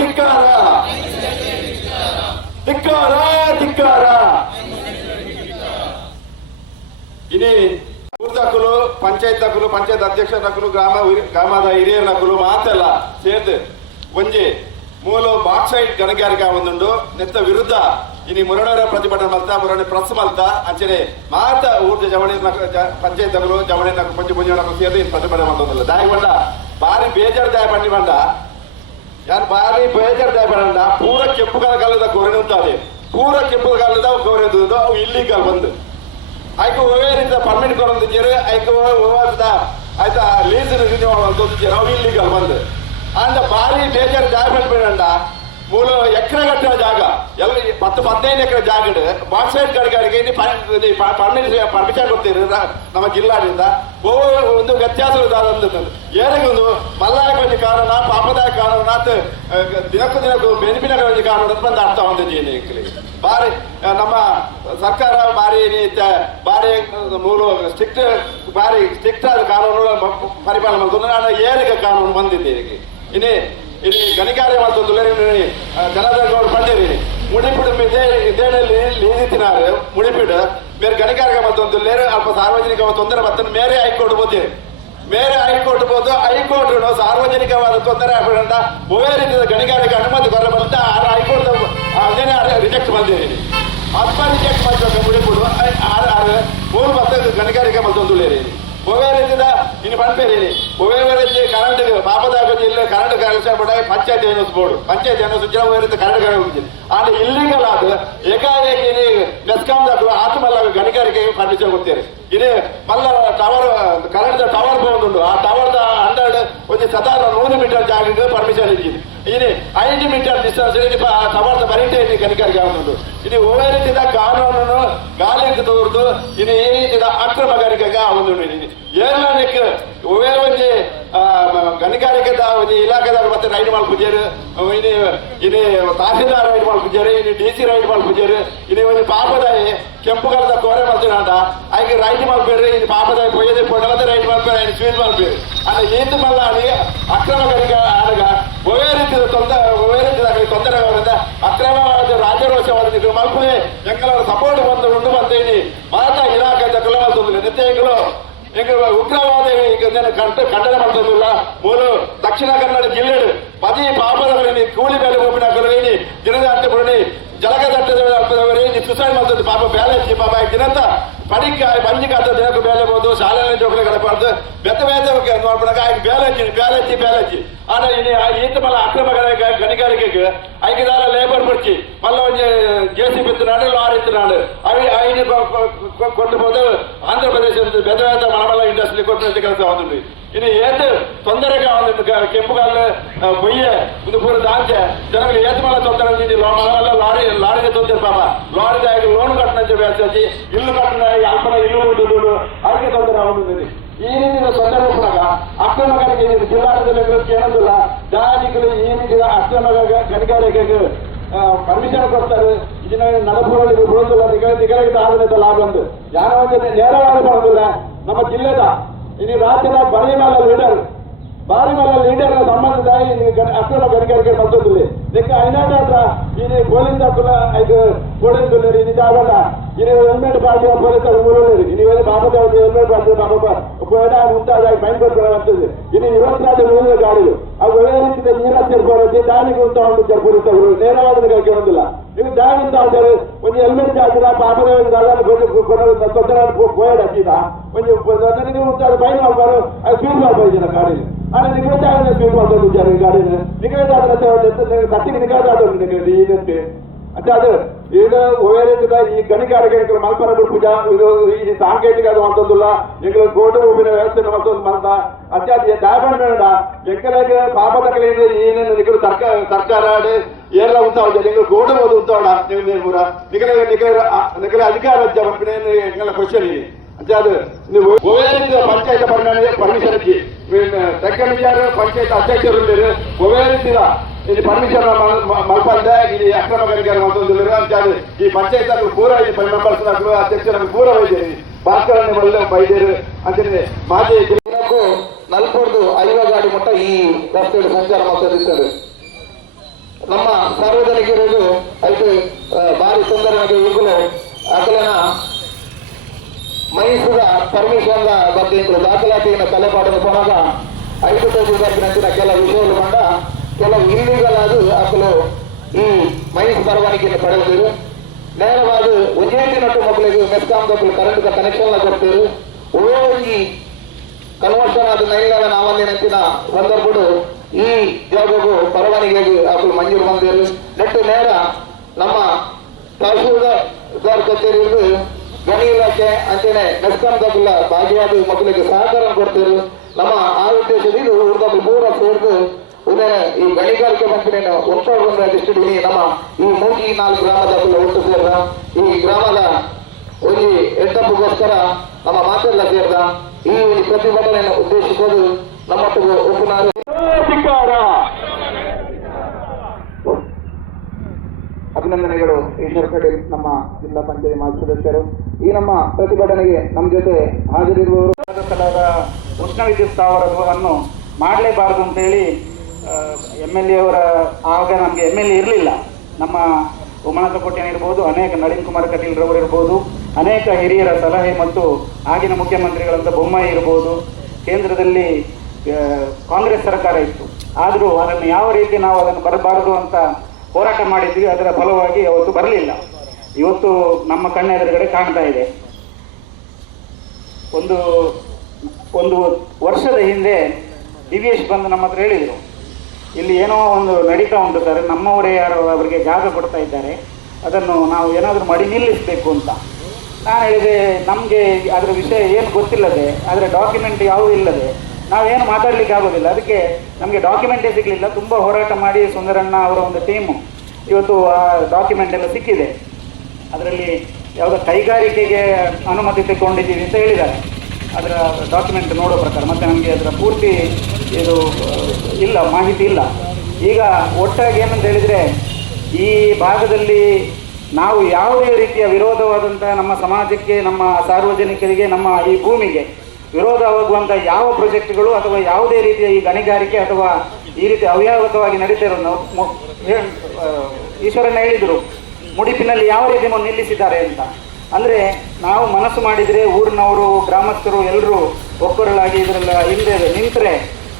ಧಿಕ್ಕಾರ ಧಿಕ್ಕಾರ ಧಿಕ್ಕಾರ. ಇನಿ ಊರ್ದಕ್ಕಲು ಪಂಚಾಯತ್ ನಕಲು ಪಂಚಾಯತ್ ಅಧ್ಯಕ್ಷ ನಕಲು ಗ್ರಾಮದ ಹಿರಿಯರ ನಕಲು ಮಾತೆಲ್ಲ ಸೇರ್ದು ಒಂಜಿ ಮೂಲ ಬಾಕ್ಸೈಟ್ ಗಣಿಗಾರಿಕೆ ಒಂದುಂಡು ನೆತ್ತ ವಿರುದ್ಧ ಇನಿ ಮುರಣರ ಪ್ರತಿಭಟನೆ ಮಲ್ತ ಮುರಣೆ ಪ್ರೆಸ್ ಮಲ್ತ ಅಂಚನೆ ಮಾತ ಊರ್ದ ಜವಳಿ ಪಂಚಾಯತ್ ನಕಲು ಜವಳಿ ನಕು ಪಂಚ ಪುಂಜ ನಕಲು ಸೇರ್ದು ಇನ್ ಪ್ರತಿಭಟನೆ ಮಾಡ್ತಂದಿಲ್ಲ ದಾಯಿ ಬಂಡ ಬಾರಿ ಬೇಜಾರು ದಾಯ ಬಂಡಿ ಬಂಡ ಯಾರು ಬಾರಿ ಬೇಜಾರು ದಾಯ ಬಂಡ ಪೂರ ಕೆಂಪು ಕಾಲದ ಕೊರೆದು ಉಂಟಾದೆ ಪೂರ ಕೆಂಪು ಕಾಲದ ಕೊರೆದು ಅವು ಇಲ್ಲಿಗಲ್ ಬಂದು ಆಯ್ಕೆ ಒಳ್ಳೆಯ ಪರ್ಮಿಟ್ ಕೊಡೋದಿದ್ದೀರಿ ಆಯ್ಕೆ ಆಯ್ತಾ ಲೀಸ್ ರಿನ್ಯೂ ಮಾಡೋದಿದ್ದೀರಿ ಅವು ಇಲ್ಲಿಗಲ್ ಬಂದು ಅಂದ ಬಾರಿ ಬೇಜಾರು ಜಾಗ ಬಿಡ್ಬೇಡ ಮೂಲ ಎಕರೆ ಗಟ್ಟಲೆ ಜಾಗ ಎಲ್ಲ 10-15 ಎಕರೆ ಜಾಗ ಬಾಕ್ಸೈಟ್ ಗಣಿಗಾರಿಕೆ ಪರ್ಮಿಷನ್ ಕೊಡ್ತೀರಿ ನಮ್ಮ ಜಿಲ್ಲಾದಿಂದ ಒಂದು ವ್ಯತ್ಯಾಸ ಏನಿಗೆ ಒಂದು ಮಲ್ಲಾಯಕ ಒಂದು ಕಾರಣ ಪಾಪದಾಯ ಕಾರಣ ದಿನಕ್ಕೂ ದಿನಕ್ಕೂ ಬೆನಿಪಿನ ಕಾರಣ ಬಂದು ಅರ್ಥ ಹೊಂದಿದ್ದೀನಿ ಬಾರಿ ನಮ್ಮ ಸರ್ಕಾರ ಬಾರಿ ಮೂಲ ಸ್ಟ್ರಿಕ್ಟ್ ಆದ ಕಾನೂನು ಪರಿಪಾಲನೆ ಮಾಡ್ಕೊಂಡು ನಾನು ಏನಿಗೆ ಕಾನೂನು ಬಂದಿದ್ದೀನಿ ಇನ್ನು ಇಲ್ಲಿ ಗಣಿಗಾರಿಕೆ ಮಾಡ್ತೊಂದು ಜನಗೌಡ ಪಂಡಿರಿ ಮುಡಿಪಿಡು ಇದೇನಲ್ಲಿ ಲೀದಿತ್ತಿನಾರು ಮುಡಿಪಿಡು ಬೇರೆ ಗಣಿಗಾರಿಕೆ ಮಾಡ್ತೊಂದು ಅಲ್ಪ ಸಾರ್ವಜನಿಕ ತೊಂದರೆ ಬರ್ತದೆ ಮೇರೆ ಹೈಕೋರ್ಟ್ ಬೋತೀರಿ ಮೇರೆ ಹೈಕೋರ್ಟ್ ಬೋದು ಹೈಕೋರ್ಟ್ ಸಾರ್ವಜನಿಕವಾದ ತೊಂದರೆ ಆಗ್ಬಿಡ ಒಳ್ಳೆ ರೀತಿಯ ಗಣಿಗಾರಿಕೆ ಅನುಮತಿ ಕೊರ ಬಂತ ಹೈಕೋರ್ಟ್ ಅದೇನೇ ರಿಜೆಕ್ಟ್ ಬಂದಿರಿ ಅಪ್ಪ ರಿಜೆಕ್ಟ್ ಮಾಡ್ಬೇಕು ಮುಡಿಪಿಡು ಮೂರು ಬರ್ತದೆ ಗಣಿಗಾರಿಕೆ ಮಾಡ್ತೊಂದು ಒಳ್ಳೆ ರೀತಿಯ ಇನ್ನು ಬಂದ್ಬೇರಿ ಒಳ್ಳೆ ರೀತಿ ಕರೆಂಟ್ ಪಾಪದಾಗ ಇಲ್ಲ ಕರೆಂಟ್ ಕನೆಕ್ಷನ್ ಬಿಟ್ಟಾಗ ಪಂಚಾಯತ್ ಎನ್ನಿಸ್ಬೋದು ಪಂಚಾಯತ್ ಎನ್ನಿಸಿದ್ರೆ ಒಳ್ಳೆ ರೀತಿ ಕರೆಂಟ್ ಹೋಗಿದ್ದೀನಿ ಆದ್ರೆ ಇಲ್ಲಿಗಲ್ ಆದ ಏಕಾಏಕಿ ಮೆಸ್ಕಾಂ ದಾಖಲು ಆತ್ಮಲ್ಲ ಗಣಿಗಾರಿಕೆಗೆ ಪರ್ಮಿಷನ್ ಕೊಡ್ತೀರಿ ಇದು ಮಲ್ಲ ಟವರ್ ಕರೆಂಟ್ ಟವರ್ ಬಂದುಂಟು ಆ ಟವರ್ದ 100 ಒಂದು ಸಾಧಾರಣ 100 ಮೀಟರ್ ಜಾಗಕ್ಕೆ ಪರ್ಮಿಷನ್ ಇದ್ದೀನಿ ಇದು 5 ಮೀಟರ್ ಡಿಸ್ಟೆನ್ಸ್ ಟವರ್ದ ಬರೀಟೆ ಗಣಿಗಾರಿಕೆ ಆಗುಂಟು ಇದು ಒಳ್ಳೆ ರೀತಿಯ ಕಾನೂನನ್ನು ಗಾಳಿಗೆ ತೋರ್ದು ಇದು ಈ ರೀತಿಯ ಅಕ್ರಮ ಗಣಿಗಾರಿಕೆ ಆಗುಂಟು ಏರ್ಲಕ್ಕೆ ಒಳ್ಳೆ ಒಂದು ಗಣಿಗಾರಿಕೆದ ಒಂದು ಇಲಾಖೆದಾಗ ಮತ್ತೆ ರೈಡ್ ಮಾಡ್ಬಿಟ್ಟಿರು ಇದು ತಹಸೀಲ್ದಾರ್ ರೈಡ್ ಮಾಡ್ಬಿಟ್ಟಿರು ಇದು DC ರೈಡ್ ಮಾಡ್ಬಿಟ್ಟಿರು ಇದು ಒಂದು ಪಾಪದಾಯಿ ಕೆಂಪು ಕಾಲದ ಕೋರೆ ಮಾಡ್ತೀವಿ ಅಂತ ಆಯ್ಕೆ ರೈಡ್ ಮಾಡ್ಬೇಡ್ರಿ ಇದು ಪಾಪದಾಯಿ ಪೊಯ್ಯದೆ ಪೊಡಲದ ರೈಡ್ ಮಾಡ್ಬೇಡ ಇದು ಸ್ವೀಟ್ ಮಾಡ್ಬೇಡಿ ಅಂದ್ರೆ ಈತ ಮಲ್ಲ ಅಲ್ಲಿ ಅಕ್ರಮ ಗಣಿಗ ಆಡಗ ಒಳ್ಳೆ ರೀತಿಯ ತೊಂದರೆ ಅವರಿಂದ ಅಕ್ರಮವಾದ ರಾಜರೋಷವಾದ ಮಲ್ಪುಲೆ ಎಂಗಳವರ ಸಪೋರ್ಟ್ ಉಂಡು ಬಂದೇನಿ ಮಾತಾ ಇಲಾಖೆ ಕುಲ ಮಾಡ್ತಂದಿಲ್ಲ ನಿತ್ಯಗಳು ಉಗ್ರವಾದ ಖಂಡನ ಮಾಡ್ತಿಲ್ಲ ಮೂಲ ದಕ್ಷಿಣ ಕನ್ನಡ ಜಿಲ್ಲೆ ಪದಿ ಪಾಪದವರೇನಿ ಕೂಲಿ ಮೇಲೆ ಹೋಗಿನ ಕಲವೇನಿ ದಿನದ ಅಟ್ಟೆ ಬರೋಣಿ ಜಲಗದಟ್ಟದವರೇನಿ ಸುಸೈಡ್ ಮಾಡ್ತದೆ ಪಾಪ ಬ್ಯಾಲೆನ್ಸ್ ಪಾಪ ದಿನಂತ ಪಡಿಕಾಯಿ ಬಂಜಿಕಾದ ದಿನಕ್ಕೂ ಬೇಲೆ ಬೋದು ಶಾಲೆಯಲ್ಲಿ ಜೋಗಲೆ ಗಡಪಾರ್ದು ಬೆತ್ತ ನೋಡ್ಬಿಡಾಗ ಬ್ಯಾಲೆನ್ಸಿ ಆದ್ರೆ ಈತ ಮಲ್ಲ ಅಕ್ರಮ ಗಣಿಗಾರಿಕೆಗೆ ಐದಾರ ಲೇಬರ್ ಬಿಡ್ಚಿ ಮಲ್ಲ ಒಂದು JCB ಇತ್ತಿನಾಡು ಲಾರಿ ಇತ್ತಿನಾಡು ಐದು ಕೊಂಡು ಹೋದ ಆಂಧ್ರ ಪ್ರದೇಶ ಬೆದವೇದ ಮಳಮಲ್ಲ ಇಂಡಸ್ಟ್ರಿ ಕೊಟ್ಟು ಕೆಲಸ ಆಗುಂಟು ಇನ್ನು ಏತು ತೊಂದರೆಗೆ ಕೆಂಪುಗಾಲ ಬೊಯ್ಯೆ ಇದು ಪೂರ ದಾಂಚೆ ಜನಗಳು ಏತು ಮಲ್ಲ ತೊಂದರೆ ಮಳಮಲ್ಲ ಲಾರಿಗೆ ತೊಂದರೆ ಪಾಪ ಲಾರಿಗೆ ಲೋನ್ ಕಟ್ಟಿನ ವ್ಯಾಸಿ ಇಲ್ಲು ಕಟ್ಟಿನ ಅಲ್ಪನ ಇಲ್ಲು ದುಡ್ಡು ಅದಕ್ಕೆ ತೊಂದರೆ ಆಗುಂಟು ಈ ರೀತಿಯ ಸಂದರ್ಭದಾಗ ಅಕ್ರಮಗಳಿಗೆ ಜಿಲ್ಲಾಡಳಿತ ಕೇಳೋದಿಲ್ಲ ಜಾತಿಗಳು ಈ ರೀತಿಯ ಅಕ್ರಮ ಗಣಿಗಾರಿಕೆಗೆ ಪರ್ಮಿಷನ್ ಕೊಡ್ತಾರೆ ಇದನ್ನ ನಡಪುರಲ್ಲಿ ಬಿಡೋದಿಲ್ಲ ನಿಗದಿತ ಆಡಳಿತ ಲಾಭ ಒಂದು ಯಾರೋ ನೇರವಾಗಿ ಮಾಡೋದಿಲ್ಲ ನಮ್ಮ ಜಿಲ್ಲೆದ ಇನ್ನು ರಾಜ್ಯದ ಬಾರಿಮಲ ಲೀಡರ್ ಸಂಬಂಧದ ಅಕ್ರಮ ಗಣಿಗಾರಿಕೆ ಮಾಡ್ತೋದಿಲ್ಲ ನಿಕ್ಕ ಐನಾಟ ಹತ್ರ ಇದು ಪೊಲೀಸ್ ಹಕ್ಕುಲ ಇದು ಪೊಲೀಸ್ ಇದು ಆಗಲ್ಲ ಇದು ಹೆಲ್ಮೆಟ್ ಪಾರ್ಟಿ ಪೊಲೀಸ್ ನೀವು ಬಾಬಾ ಹೆಲ್ಮೆಟ್ ಪಾರ್ಟಿ ಬಾಬಾ ಮುಂತಾದಾಗಿ ಫೈನ್ ಕೊಡ್ತಾರೆ ಇದು 24 ಗಾಡಿಗಳು ಅವು ಒಳ್ಳೆ ರೀತಿಯ ನೀರ ಸೇರ್ಕೊಳ್ಳೋದು ದಾನಿಗೆ ಅಂತ ಒಂದು ಪೊಲೀಸ್ ಅವರು ನೇರವಾದ ಕೇಳೋದಿಲ್ಲ ನೀವು ದಾನಿ ಅಂತ ಅಂತಾರೆ ಒಂದು ಹೆಲ್ಮೆಟ್ ಹಾಕಿದ ಪಾಪದ ತೊಂದರೆ ಪೋಯಡ್ ಹಾಕಿದ ಒಂದು ಮುಂತಾದ ಫೈನ್ ಮಾಡ್ಬಾರು ಅದು ಸ್ವೀಟ್ ಮಾಡ್ಬೋದು ಗಾಡಿ ಆದ್ರೆ ನಿಗದಿತ ಸ್ವೀಟ್ ಮಾಡ್ಬೋದು ಗಾಡಿನ ನಿಗದಿತ ಕಟ್ಟಿಗೆ ನಿಗದಿತ ಏನಂತೆ ಅಂತ ಅದು ಇದು ಒಳ್ಳೆ ರೀತಿಯ ಈ ಗಣಿಗಾರಿಕೆ ಮಲ್ಪನ ಪೂಜಾ ಇದು ಈ ಸಾಂಕೇತಿಕ ಅದು ಅಂತಂದಿಲ್ಲ ಎಂಗಳ ಕೋಟೆ ಹೂವಿನ ವ್ಯವಸ್ಥೆ ಮತ್ತೊಂದು ಮಂದ ಅತ್ಯಾದ ದಾಯಬಣ್ಣ ಬೇಡ ಎಂಕಲಾಗ ಪಾಪದಕಲಿಂದ ಏನೇನು ನಿಗಲು ಸರ್ಕಾರ ಎಲ್ಲ ಉಂಟಾವುದ ನೀವು ಕೋಟೆ ಹೋದ ಉಂಟಾವಣ ನೀವು ಪೂರ ನಿಗಲ ಅಧಿಕಾರ ಎಂಗಳ ಕ್ವಶನ್ ಇದೆ ಅಂತ ಅದು ನೀವು ಒಳ್ಳೆ ರೀತಿಯ ಪಂಚಾಯತ್ ಪರ್ಮಿಷನ್ ಇಚ್ಚಿ ಸೆಕೆಂಡ್ ವಿಚಾರ ಪಂಚಾಯತ್ ಅಧ್ಯಕ್ಷರು ಒಳ್ಳೆ ರೀತಿಯ ಇದು ಪರ್ಮಿಷನ್ ಮಲ್ಪಂದ ಇದು ಅಕ್ರಮ ಗಣಿಗಾರಿಕೆ ಮಾಡ್ತಂದಿಲ್ಲ ಅಂತ ಈ ಪಂಚಾಯತ್ ಪೂರ ಮೆಂಬರ್ಸ್ ಅಧ್ಯಕ್ಷರ ಪೂರ ವೈದ್ಯರಿ ಭಾಸ್ಕರ ವೈದ್ಯರು ಅಂತೇಳಿ ಮಾಜಿ ದಿನಕ್ಕೂ ನಲ್ಪೊಂದು 5 ಗಾಡಿ ಮಟ್ಟ ಈ ರಸ್ತೆಯಲ್ಲಿ ಸಂಚಾರ ಮಾಡ್ತಾ ಇರ್ತಾರೆ ನಮ್ಮ ಸಾರ್ವಜನಿಕರಿಗೂ ಐದು ಬಾರಿ ತೊಂದರೆಗೆ ಈಗಲೂ ಅಕಲಿನ ಮೈಸೂರ ಪರ್ಮಿಷನ್ ಬಗ್ಗೆ ದಾಖಲಾತಿಯನ್ನು ತಲೆಪಾಡಲು ಕೊನಾಗ 5 ತೇಜಿನ ಕೆಲ ವಿಷಯಗಳು ಬಂದ ಕೆಲವು ಇಲ್ಲಿಗಲ್ ಆಗಿ ಅಕಲು ಈ ಮೈಸೂರು ಪರವಾನಗಿಯನ್ನು ಪಡೆಯುತ್ತೀರು ನೇರವಾಗಿ ಉಜ್ಜಯಿನಟ್ಟು ಮಕ್ಕಳಿಗೆ ಮೆಸ್ಕಾಂಗಳು ಕರೆಂಟ್ ಕನೆಕ್ಷನ್ ಕೊಡ್ತೀರು ಈ ಕನ್ವರ್ಷನ್ ಆದ ನೈಲ ನಾವಲ್ಲಿನ ಸಂದರ್ಭಗಳು ಈ ಜಾಗವು ಪರವಾನಗಿಯಾಗಿ ಅಕಲು ಮಂಜೂರು ಬಂದಿರು ನೆಟ್ಟು ನೇರ ನಮ್ಮ ತಹಶೀಲ್ದಾರ್ ಕಚೇರಿಯಲ್ಲಿ ಗಣಿ ಇಲಾಖೆ ಅಂಚನೆ ಮೆಸ್ಕಾಂಗಳ ಭಾಗಿಯಾದ ಮಕ್ಕಳಿಗೆ ಸಹಕಾರ ಕೊಡ್ತೀರು ನಮ್ಮ ಆ ಉದ್ದೇಶದಲ್ಲಿ ಉಳಿದ ಪೂರ ಸೇರಿದು ಈ ಗಣಿಗಾರಿಕೆ ಮಂತ್ರಿಯನ್ನು ಒಟ್ಟೊಂದು ಡಿಸ್ಟ್ರಿಕ್ಟ್ ನಮ್ಮ ಈ 34 ಗ್ರಾಮದ ಒಟ್ಟು ಸೇರಿದ ಈ ಗ್ರಾಮದ ಒಂದು ಎಂಟಪ್ಪಗೋಸ್ಕರ ನಮ್ಮ ಮಾತೆಲ್ಲ ಸೇರಿದ ಈ ಪ್ರತಿಭಟನೆಯನ್ನು ಉದ್ದೇಶಿಸೋದು ನಮ್ಮೊಟ್ಟಿಗೆ ಒಪ್ಪುನಾರು ಅಭಿನಂದನೆಗಳು ಈಶ್ವರ ಪಟೇಲ್ ನಮ್ಮ ಜಿಲ್ಲಾ ಪಂಚಾಯತ್ ಮಾಜಿ ಸದಸ್ಯರು. ಈ ನಮ್ಮ ಪ್ರತಿಭಟನೆಗೆ ನಮ್ಮ ಜೊತೆ ಹಾಜರಿರುವವರು ಉಷ್ಣ ವಿದ್ಯುತ್ ಸ್ಥಾವರವನ್ನು ಮಾಡಲೇಬಾರದು ಅಂತೇಳಿ MLA ಅವರ ಆಗ ನಮಗೆ MLA ಇರಲಿಲ್ಲ. ನಮ್ಮ ಉಮಾನಾಥ ಕೋಟ್ಯಾನ್ ಇರ್ಬೋದು, ಅನೇಕ ನಳಿನ್ ಕುಮಾರ್ ಕಟೀಲ್ ರವರು ಇರ್ಬೋದು, ಅನೇಕ ಹಿರಿಯರ ಸಲಹೆ ಮತ್ತು ಆಗಿನ ಮುಖ್ಯಮಂತ್ರಿಗಳಂತ ಬೊಮ್ಮಾಯಿ ಇರ್ಬೋದು, ಕೇಂದ್ರದಲ್ಲಿ ಕಾಂಗ್ರೆಸ್ ಸರ್ಕಾರ ಇತ್ತು. ಆದರೂ ಅದನ್ನು ಯಾವ ರೀತಿ ನಾವು ಅದನ್ನು ಬರಬಾರದು ಅಂತ ಹೋರಾಟ ಮಾಡಿದ್ವಿ. ಅದರ ಫಲವಾಗಿ ಅವತ್ತು ಬರಲಿಲ್ಲ. ಇವತ್ತು ನಮ್ಮ ಕಣ್ಣೆದುರುಗಡೆ ಕಾಣ್ತಾ ಇದೆ. ಒಂದು ವರ್ಷದ ಹಿಂದೆ ದಿವ್ಯೇಶ್ ಬಂದು ನಮ್ಮ ಹತ್ರ ಹೇಳಿದರು, ಇಲ್ಲಿ ಏನೋ ಒಂದು ನಡೀತಾ ಉಂಟು ಸರ್, ನಮ್ಮವರೇ ಯಾರು ಅವರಿಗೆ ಜಾಗ ಕೊಡ್ತಾ ಇದ್ದಾರೆ, ಅದನ್ನು ನಾವು ಏನಾದರೂ ಮಾಡಿ ನಿಲ್ಲಿಸಬೇಕು ಅಂತ. ನಾನು ಹೇಳಿದೆ, ನಮಗೆ ಅದರ ವಿಷಯ ಏನು ಗೊತ್ತಿಲ್ಲದೆ, ಅದರ ಡಾಕ್ಯುಮೆಂಟ್ ಯಾವುದೂ ಇಲ್ಲದೆ ನಾವೇನು ಮಾತಾಡಲಿಕ್ಕೆ ಆಗೋದಿಲ್ಲ. ಅದಕ್ಕೆ ನಮಗೆ ಡಾಕ್ಯುಮೆಂಟೇ ಸಿಗಲಿಲ್ಲ. ತುಂಬ ಹೋರಾಟ ಮಾಡಿ ಸುಂದರಣ್ಣ ಅವರ ಒಂದು ಟೀಮು ಇವತ್ತು ಆ ಡಾಕ್ಯುಮೆಂಟ್ ಎಲ್ಲ ಸಿಕ್ಕಿದೆ. ಅದರಲ್ಲಿ ಯಾವುದೋ ಕೈಗಾರಿಕೆಗೆ ಅನುಮತಿ ತಗೊಂಡಿದ್ದೀವಿ ಅಂತ ಹೇಳಿದ್ದಾರೆ ಅದರ ಡಾಕ್ಯುಮೆಂಟ್ ನೋಡೋ ಪ್ರಕಾರ. ಮತ್ತು ನಮಗೆ ಅದರ ಪೂರ್ತಿ ಇದು ಇಲ್ಲ, ಮಾಹಿತಿ ಇಲ್ಲ. ಈಗ ಒಟ್ಟಾಗಿ ಏನಂತ ಹೇಳಿದರೆ, ಈ ಭಾಗದಲ್ಲಿ ನಾವು ಯಾವುದೇ ರೀತಿಯ ವಿರೋಧವಾದಂಥ ನಮ್ಮ ಸಮಾಜಕ್ಕೆ, ನಮ್ಮ ಸಾರ್ವಜನಿಕರಿಗೆ, ನಮ್ಮ ಈ ಭೂಮಿಗೆ ವಿರೋಧವಾಗುವಂಥ ಯಾವ ಪ್ರಾಜೆಕ್ಟ್ಗಳು ಅಥವಾ ಯಾವುದೇ ರೀತಿಯ ಈ ಗಣಿಗಾರಿಕೆ ಅಥವಾ ಈ ರೀತಿ ಅವ್ಯಾವತವಾಗಿ ನಡೀತಿರೋದು ಈಶ್ವರನ್ನ ಹೇಳಿದರು, ಮುಡಿಪಿನಲ್ಲಿ ಯಾವ ರೀತಿ ನಿಲ್ಲಿಸಿದ್ದಾರೆ ಅಂತ. ಅಂದರೆ ನಾವು ಮನಸ್ಸು ಮಾಡಿದರೆ ಊರಿನವರು, ಗ್ರಾಮಸ್ಥರು ಎಲ್ಲರೂ ಒಕ್ಕೊರಲಾಗಿ ಇದರೆಲ್ಲ ಹಿಂದೆ ನಿಂತರೆ